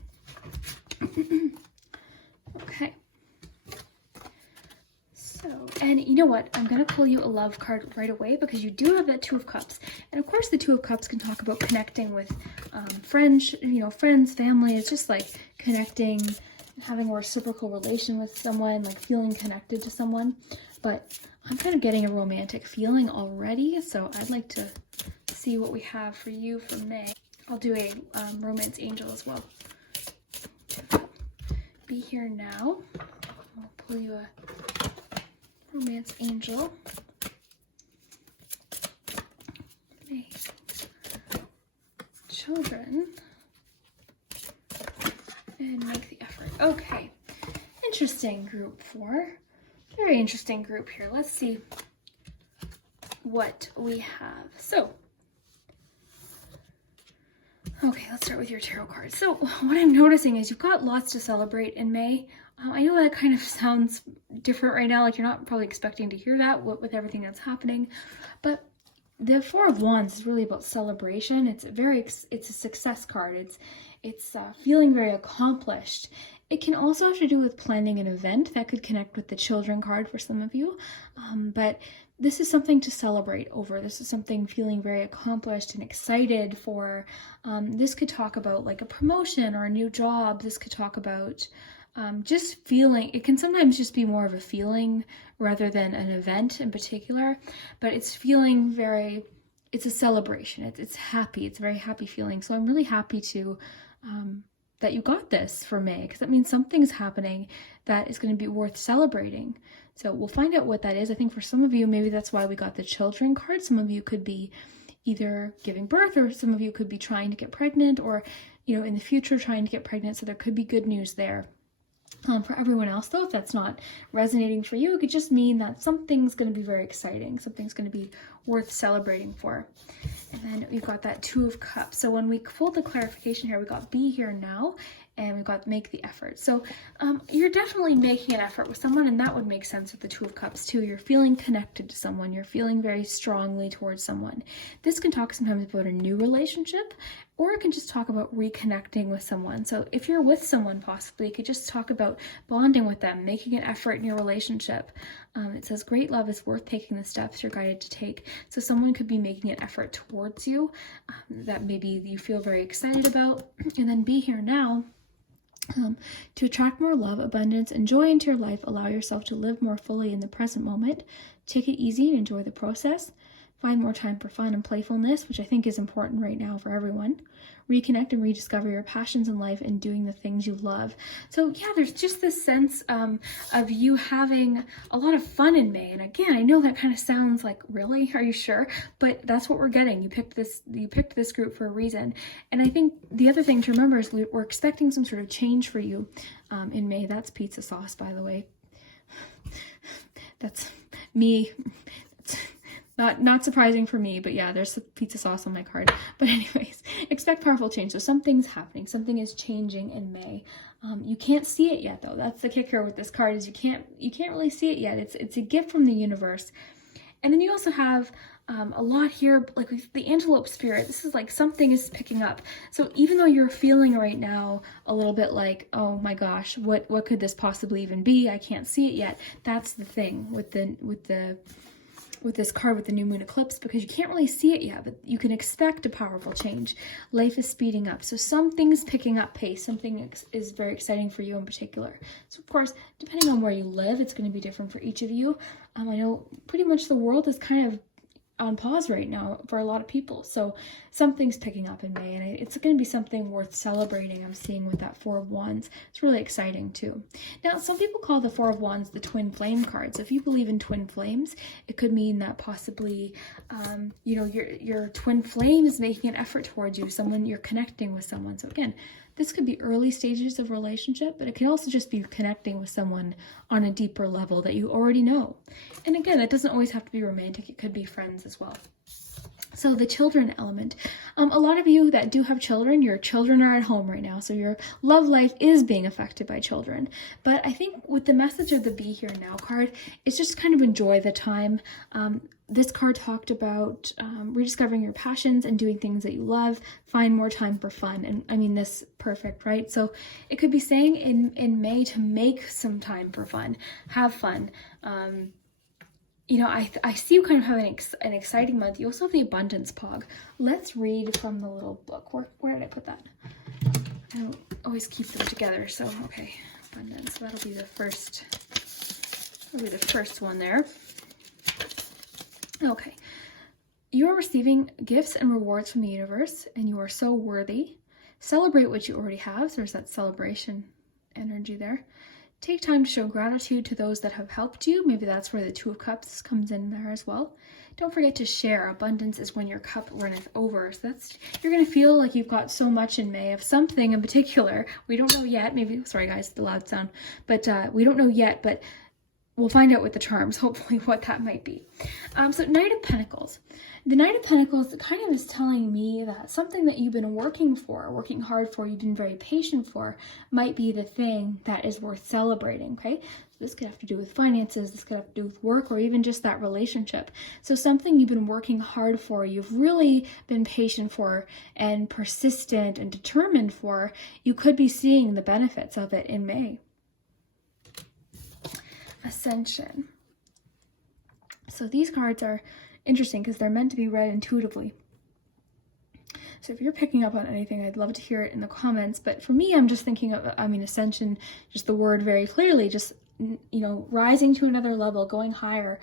Okay. So, and you know what? I'm going to pull you a love card right away because you do have that 2 of Cups. And of course the 2 of Cups can talk about connecting with friends, friends, family. It's just like connecting, having a reciprocal relation with someone, like feeling connected to someone. But I'm kind of getting a romantic feeling already. So I'd like to see what we have for you for May. I'll do a romance angel as well. Be here now. I'll pull you a romance angel. May. Children. And make the effort. Okay. Interesting group 4. Very interesting group here. Let's see what we have. So, okay, let's start with your tarot cards. So what I'm noticing is you've got lots to celebrate in May. I know that kind of sounds different right now, like you're not probably expecting to hear that with everything that's happening, but the 4 of Wands is really about celebration. It's a success card. It's feeling very accomplished. It can also have to do with planning an event that could connect with the children card for some of you, but this is something to celebrate over. This is something feeling very accomplished and excited for. This could talk about like a promotion or a new job. This could talk about just feeling. It can sometimes just be more of a feeling rather than an event in particular, but it's feeling very, it's a celebration. It's happy. It's a very happy feeling. So I'm really happy to that you got this for May, because that means something's happening that is going to be worth celebrating. So we'll find out what that is. I think for some of you, maybe that's why we got the children card. Some of you could be either giving birth, or some of you could be trying to get pregnant, or, in the future trying to get pregnant. So there could be good news there. For everyone else, though, if that's not resonating for you, it could just mean that something's going to be very exciting. Something's going to be worth celebrating for. And then we've got that 2 of Cups. So when we pulled the clarification here, we got be here now, and we've got make the effort. So you're definitely making an effort with someone, and that would make sense with the 2 of Cups too. You're feeling connected to someone. You're feeling very strongly towards someone. This can talk sometimes about a new relationship, or it can just talk about reconnecting with someone. So if you're with someone, possibly, you could just talk about bonding with them, making an effort in your relationship. It says, great love is worth taking the steps you're guided to take. So someone could be making an effort towards you that maybe you feel very excited about. And then be here now. To attract more love, abundance, and joy into your life, allow yourself to live more fully in the present moment. Take it easy and enjoy the process. Find more time for fun and playfulness, which I think is important right now for everyone. Reconnect and rediscover your passions in life and doing the things you love. So yeah, there's just this sense of you having a lot of fun in May. And again, I know that kind of sounds like, really? Are you sure? But that's what we're getting. You picked this group for a reason. And I think the other thing to remember is we're expecting some sort of change for you in May. That's pizza sauce, by the way. That's me. Not surprising for me, but yeah, there's pizza sauce on my card. But anyways, expect powerful change. So something's happening. Something is changing in May. You can't see it yet, though. That's the kicker with this card, is you can't really see it yet. It's a gift from the universe. And then you also have a lot here, like with the antelope spirit. This is like something is picking up. So even though you're feeling right now a little bit like, oh my gosh, what could this possibly even be? I can't see it yet. That's the thing with this card with the new moon eclipse, because you can't really see it yet, but you can expect a powerful change. Life is speeding up. So something's picking up pace. Something is very exciting for you in particular. So of course, depending on where you live, it's going to be different for each of you. I know pretty much the world is kind of on pause right now for a lot of people. So something's picking up in May, and it's going to be something worth celebrating. I'm seeing with that Four of Wands. It's really exciting too. Now, some people call the Four of Wands the twin flame card. So if you believe in twin flames, it could mean that possibly, your twin flame is making an effort towards you. You're connecting with someone. So again, this could be early stages of relationship, but it can also just be connecting with someone on a deeper level that you already know. And again, it doesn't always have to be romantic. It could be friends as well. So the children element. A lot of you that do have children, your children are at home right now. So your love life is being affected by children. But I think with the message of the Be Here Now card, it's just kind of enjoy the time. This card talked about rediscovering your passions and doing things that you love. Find more time for fun. And I mean, this perfect, right? So it could be saying in May to make some time for fun. Have fun. I see you kind of having an exciting month. You also have the abundance pog. Let's read from the little book. Where did I put that? I don't always keep them together. So, okay, abundance. So that'll be the first one there. Okay. You are receiving gifts and rewards from the universe, and you are so worthy. Celebrate what you already have. So there's that celebration energy there. Take time to show gratitude to those that have helped you. Maybe that's where the Two of Cups comes in there as well. Don't forget to share. Abundance is when your cup runneth over. So you're going to feel like you've got so much in May of something in particular. We don't know yet. Maybe, sorry guys, the loud sound. But we don't know yet, but we'll find out with the charms, hopefully, what that might be. So Knight of Pentacles. The Knight of Pentacles kind of is telling me that something that you've been working hard for, you've been very patient for, might be the thing that is worth celebrating, okay? So this could have to do with finances, this could have to do with work, or even just that relationship. So something you've been working hard for, you've really been patient for, and persistent and determined for, you could be seeing the benefits of it in May. Ascension. So these cards are interesting because they're meant to be read intuitively. So if you're picking up on anything, I'd love to hear it in the comments. But for me, I'm just thinking of, ascension, just the word very clearly, just, rising to another level, going higher.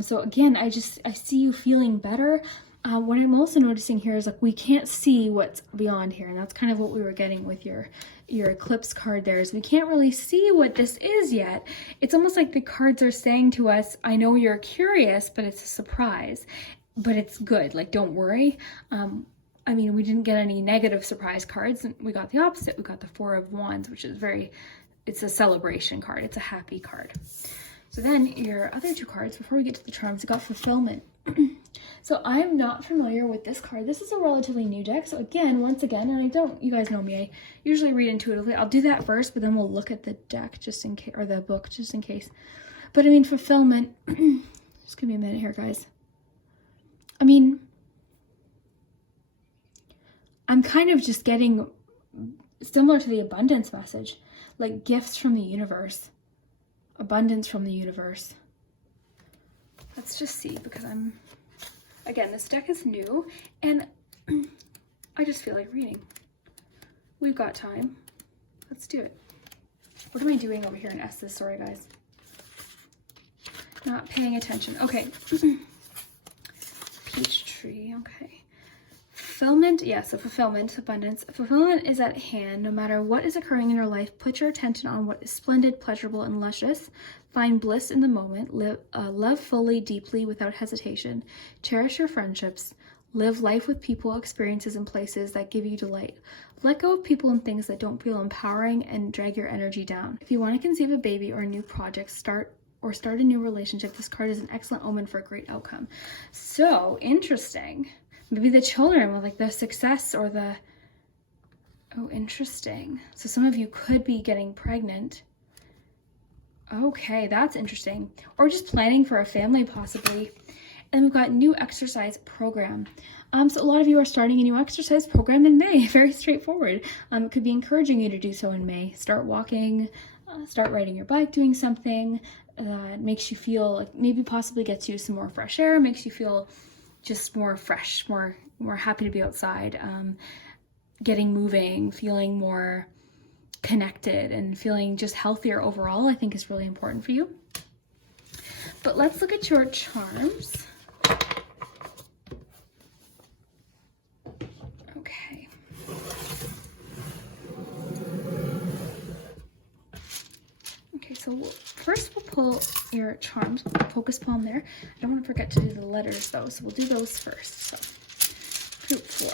So again, I see you feeling better. What I'm also noticing here is like we can't see what's beyond here, and that's kind of what we were getting with your eclipse card there, is we can't really see what this is yet. It's almost like the cards are saying to us, I know you're curious, but it's a surprise, but it's good, like don't worry. We didn't get any negative surprise cards, and we got the opposite. We got the Four of Wands, which is it's a celebration card. It's a happy card. So then your other two cards, before we get to the charms, we got fulfillment. So I'm not familiar with this card. This is a relatively new deck. So once again, and you guys know me, I usually read intuitively. I'll do that first, but then we'll look at the deck just in case, or the book just in case. But fulfillment, just give me a minute here, guys. I'm kind of just getting similar to the abundance message, like gifts from the universe, abundance from the universe. Let's just see, because again, this deck is new, and I just feel like reading. We've got time. Let's do it. What am I doing over here in S's? Sorry, guys. Not paying attention. Okay. Peach tree. Okay. Fulfillment. Yeah, so fulfillment, abundance. Fulfillment is at hand. No matter what is occurring in your life, put your attention on what is splendid, pleasurable, and luscious. Find bliss in the moment. Love fully, deeply, without hesitation. Cherish your friendships. Live life with people, experiences, and places that give you delight. Let go of people and things that don't feel empowering and drag your energy down. If you want to conceive a baby or a new project, start a new relationship, this card is an excellent omen for a great outcome. So interesting. Maybe the children with like the success or the, oh, interesting. So some of you could be getting pregnant. Okay, that's interesting. Or just planning for a family possibly. And we've got new exercise program. So a lot of you are starting a new exercise program in May. Very straightforward. It could be encouraging you to do so in May. Start walking, start riding your bike, doing something that makes you feel like maybe possibly gets you some more fresh air, makes you feel just more fresh, more happy to be outside, getting moving, feeling more connected, and feeling just healthier overall, I think is really important for you. But let's look at your charms. Okay. Okay, so first we'll pull your charms, focus palm there. I don't want to forget to do the letters though, so we'll do those first. So, group 4.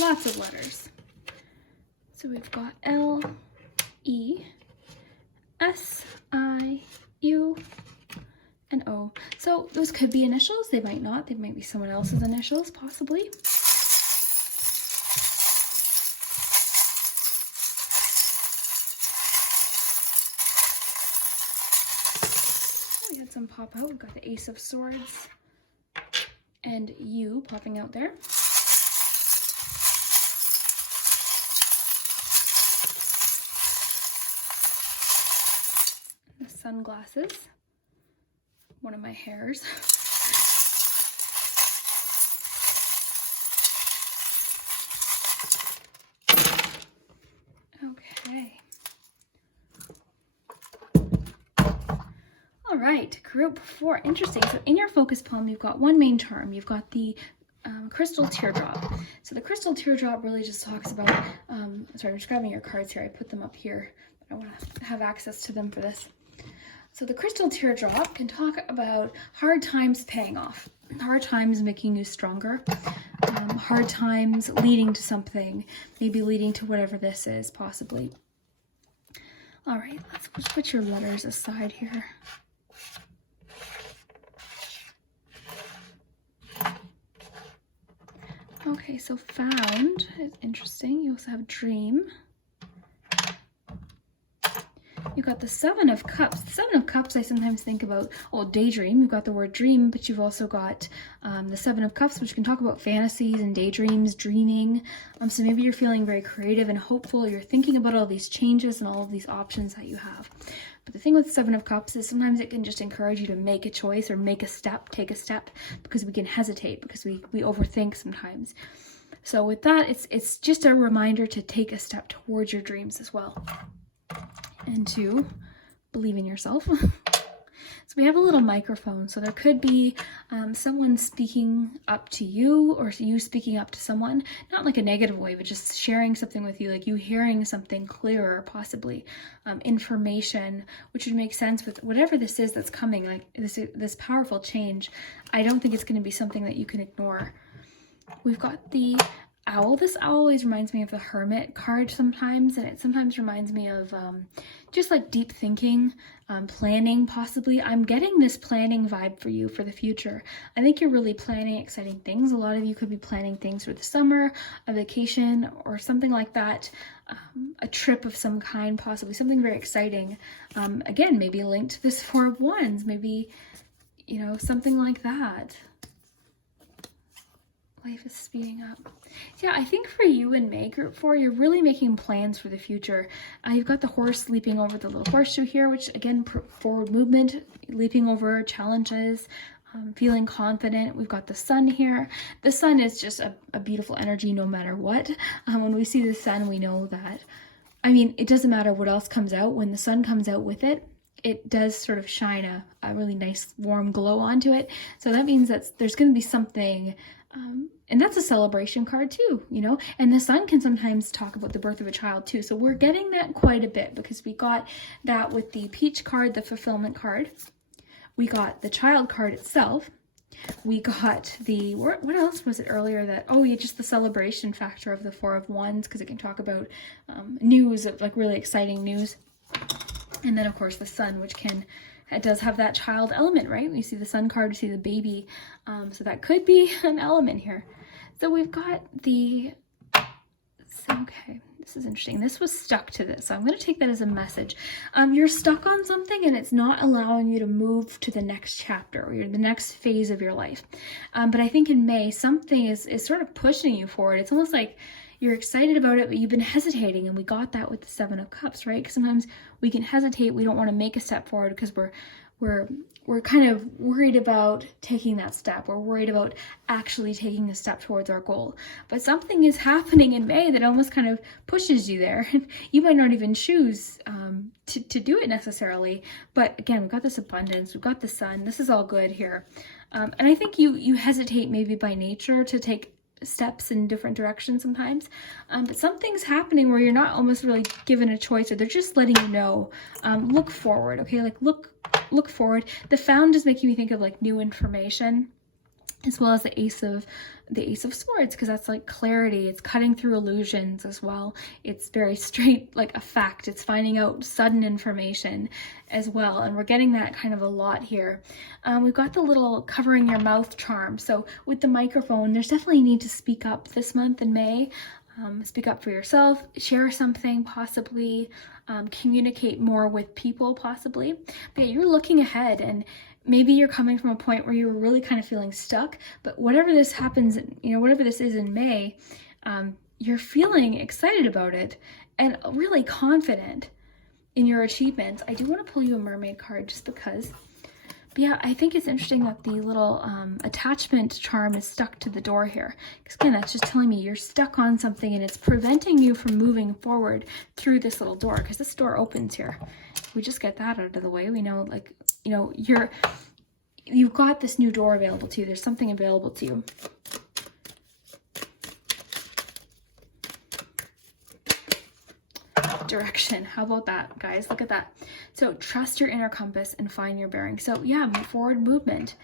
Lots of letters. So we've got L, E, S, I, U, and O. So those could be initials. They might not. They might be someone else's initials, possibly. We had some pop out. We've got the Ace of Swords and U popping out there. The sunglasses. One of my hairs. Okay. All right, group 4. Interesting. So in your focus palm, you've got one main charm. You've got the crystal teardrop. So the crystal teardrop really just talks about, sorry, I'm just grabbing your cards here. I put them up here, but I want to have access to them for this. So the crystal teardrop can talk about hard times paying off, hard times making you stronger, hard times leading to something, maybe leading to whatever this is, possibly. All right, let's put your letters aside here. Okay, so found is interesting. You also have dream. You've got the 7 of Cups. The 7 of Cups I sometimes think about, oh, daydream. You've got the word dream, but you've also got the 7 of Cups, which can talk about fantasies and daydreams, dreaming. So maybe you're feeling very creative and hopeful. You're thinking about all these changes and all of these options that you have. But the thing with 7 of Cups is sometimes it can just encourage you to make a choice or make a step, take a step, because we can hesitate, because we overthink sometimes. So with that, it's just a reminder to take a step towards your dreams as well. And to believe in yourself. So we have a little microphone, so there could be someone speaking up to you, or you speaking up to someone, not like a negative way, but just sharing something with you, like you hearing something clearer, possibly information, which would make sense with whatever this is that's coming, like this powerful change. I don't think it's going to be something that you can ignore. We've got the owl. This owl always reminds me of the Hermit card sometimes, and it sometimes reminds me of just like deep thinking, planning possibly. I'm getting this planning vibe for you for the future. I think you're really planning exciting things. A lot of you could be planning things for the summer, a vacation, or something like that, a trip of some kind, possibly something very exciting. Again, maybe linked to this 4 of Wands, maybe, you know, something like that. Life is speeding up. So yeah, I think for you in May, group 4, you're really making plans for the future. You've got the horse leaping over the little horseshoe here, which again, forward movement, leaping over challenges, feeling confident. We've got the sun here. The sun is just a beautiful energy no matter what. When we see the sun, we know that, I mean, it doesn't matter what else comes out. When the sun comes out with it, it does sort of shine a really nice warm glow onto it. So that means that there's going to be something, and that's a celebration card too, you know, and the sun can sometimes talk about the birth of a child too. So we're getting that quite a bit because we got that with the peach card, the fulfillment card. We got the child card itself. We got the, what else was it earlier that, oh yeah, just the celebration factor of the 4 of Wands, because it can talk about news, like really exciting news. And then of course the sun, which it does have that child element, right? We see the sun card, we see the baby. So that could be an element here. So we've got the, okay, this is interesting. This was stuck to this. So I'm going to take that as a message. You're stuck on something and it's not allowing you to move to the next chapter or the next phase of your life. But I think in May, something is sort of pushing you forward. It's almost like you're excited about it, but you've been hesitating. And we got that with the 7 of Cups, right? Because sometimes we can hesitate. We don't want to make a step forward because we're kind of worried about taking that step. We're worried about actually taking a step towards our goal. But something is happening in May that almost kind of pushes you there. You might not even choose to do it necessarily. But again, we've got this abundance. We've got the sun. This is all good here. And I think you hesitate maybe by nature to take steps in different directions sometimes, but something's happening where you're not almost really given a choice, or they're just letting you know, look forward. Okay, like look forward. The Found is making me think of like new information, as well as the Ace of Swords, because that's like clarity. It's cutting through illusions as well. It's very straight, like a fact. It's finding out sudden information as well, and we're getting that kind of a lot here. We've got the little covering your mouth charm. So with the microphone, there's definitely a need to speak up this month in May. Speak up for yourself, share something possibly, communicate more with people possibly. But yeah, you're looking ahead, and maybe you're coming from a point where you were really kind of feeling stuck, but whatever this happens, you know, whatever this is in May, you're feeling excited about it and really confident in your achievements. I do want to pull you a mermaid card just because. But yeah, I think it's interesting that the little attachment charm is stuck to the door here. Because again, that's just telling me you're stuck on something and it's preventing you from moving forward through this little door, because this door opens here. We just get that out of the way. We know, like, you know, you've got this new door available to you. There's something available to you. Direction. How about that, guys? Look at that. So trust your inner compass and find your bearing. So yeah, forward movement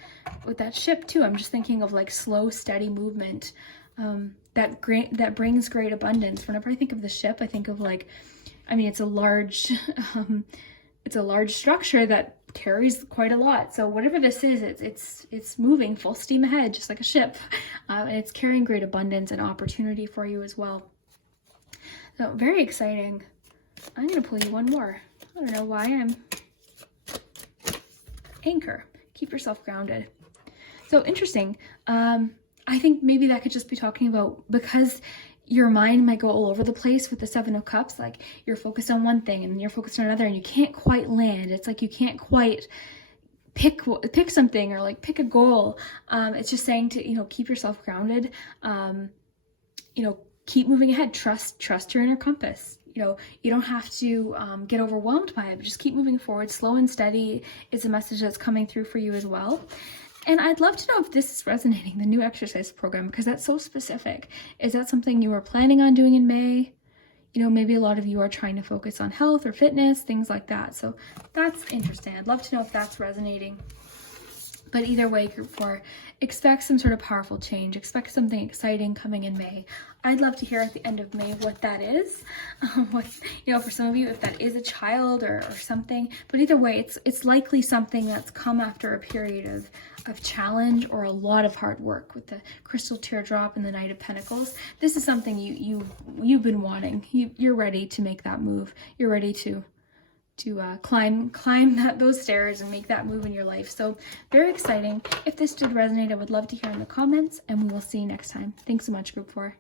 with that ship too. I'm just thinking of like slow, steady movement that brings great abundance. Whenever I think of the ship, I think of like, I mean, it's a large structure that carries quite a lot. So whatever this is, it's moving full steam ahead, just like a ship, and it's carrying great abundance and opportunity for you as well. So very exciting. I'm going to pull you one more. I don't know why. Anchor. Keep yourself grounded. So interesting. I think maybe that could just be talking about, because your mind might go all over the place with the 7 of Cups. Like you're focused on one thing and you're focused on another and you can't quite land. It's like you can't quite pick something or like pick a goal. It's just saying to, you know, keep yourself grounded. You know, keep moving ahead. Trust your inner compass. You know, you don't have to get overwhelmed by it, but just keep moving forward. Slow and steady is a message that's coming through for you as well. And I'd love to know if this is resonating, the new exercise program, because that's so specific. Is that something you were planning on doing in May? You know, maybe a lot of you are trying to focus on health or fitness, things like that. So that's interesting. I'd love to know if that's resonating. But either way, group 4, expect some sort of powerful change. Expect something exciting coming in May. I'd love to hear at the end of May what that is. You know, for some of you, if that is a child or something. But either way, it's likely something that's come after a period of challenge or a lot of hard work with the crystal teardrop and the Knight of Pentacles. This is something you've been wanting. You're ready to make that move. You're ready to climb those stairs and make that move in your life. So very exciting. If this did resonate, I would love to hear in the comments, and we will see you next time. Thanks so much, Group 4.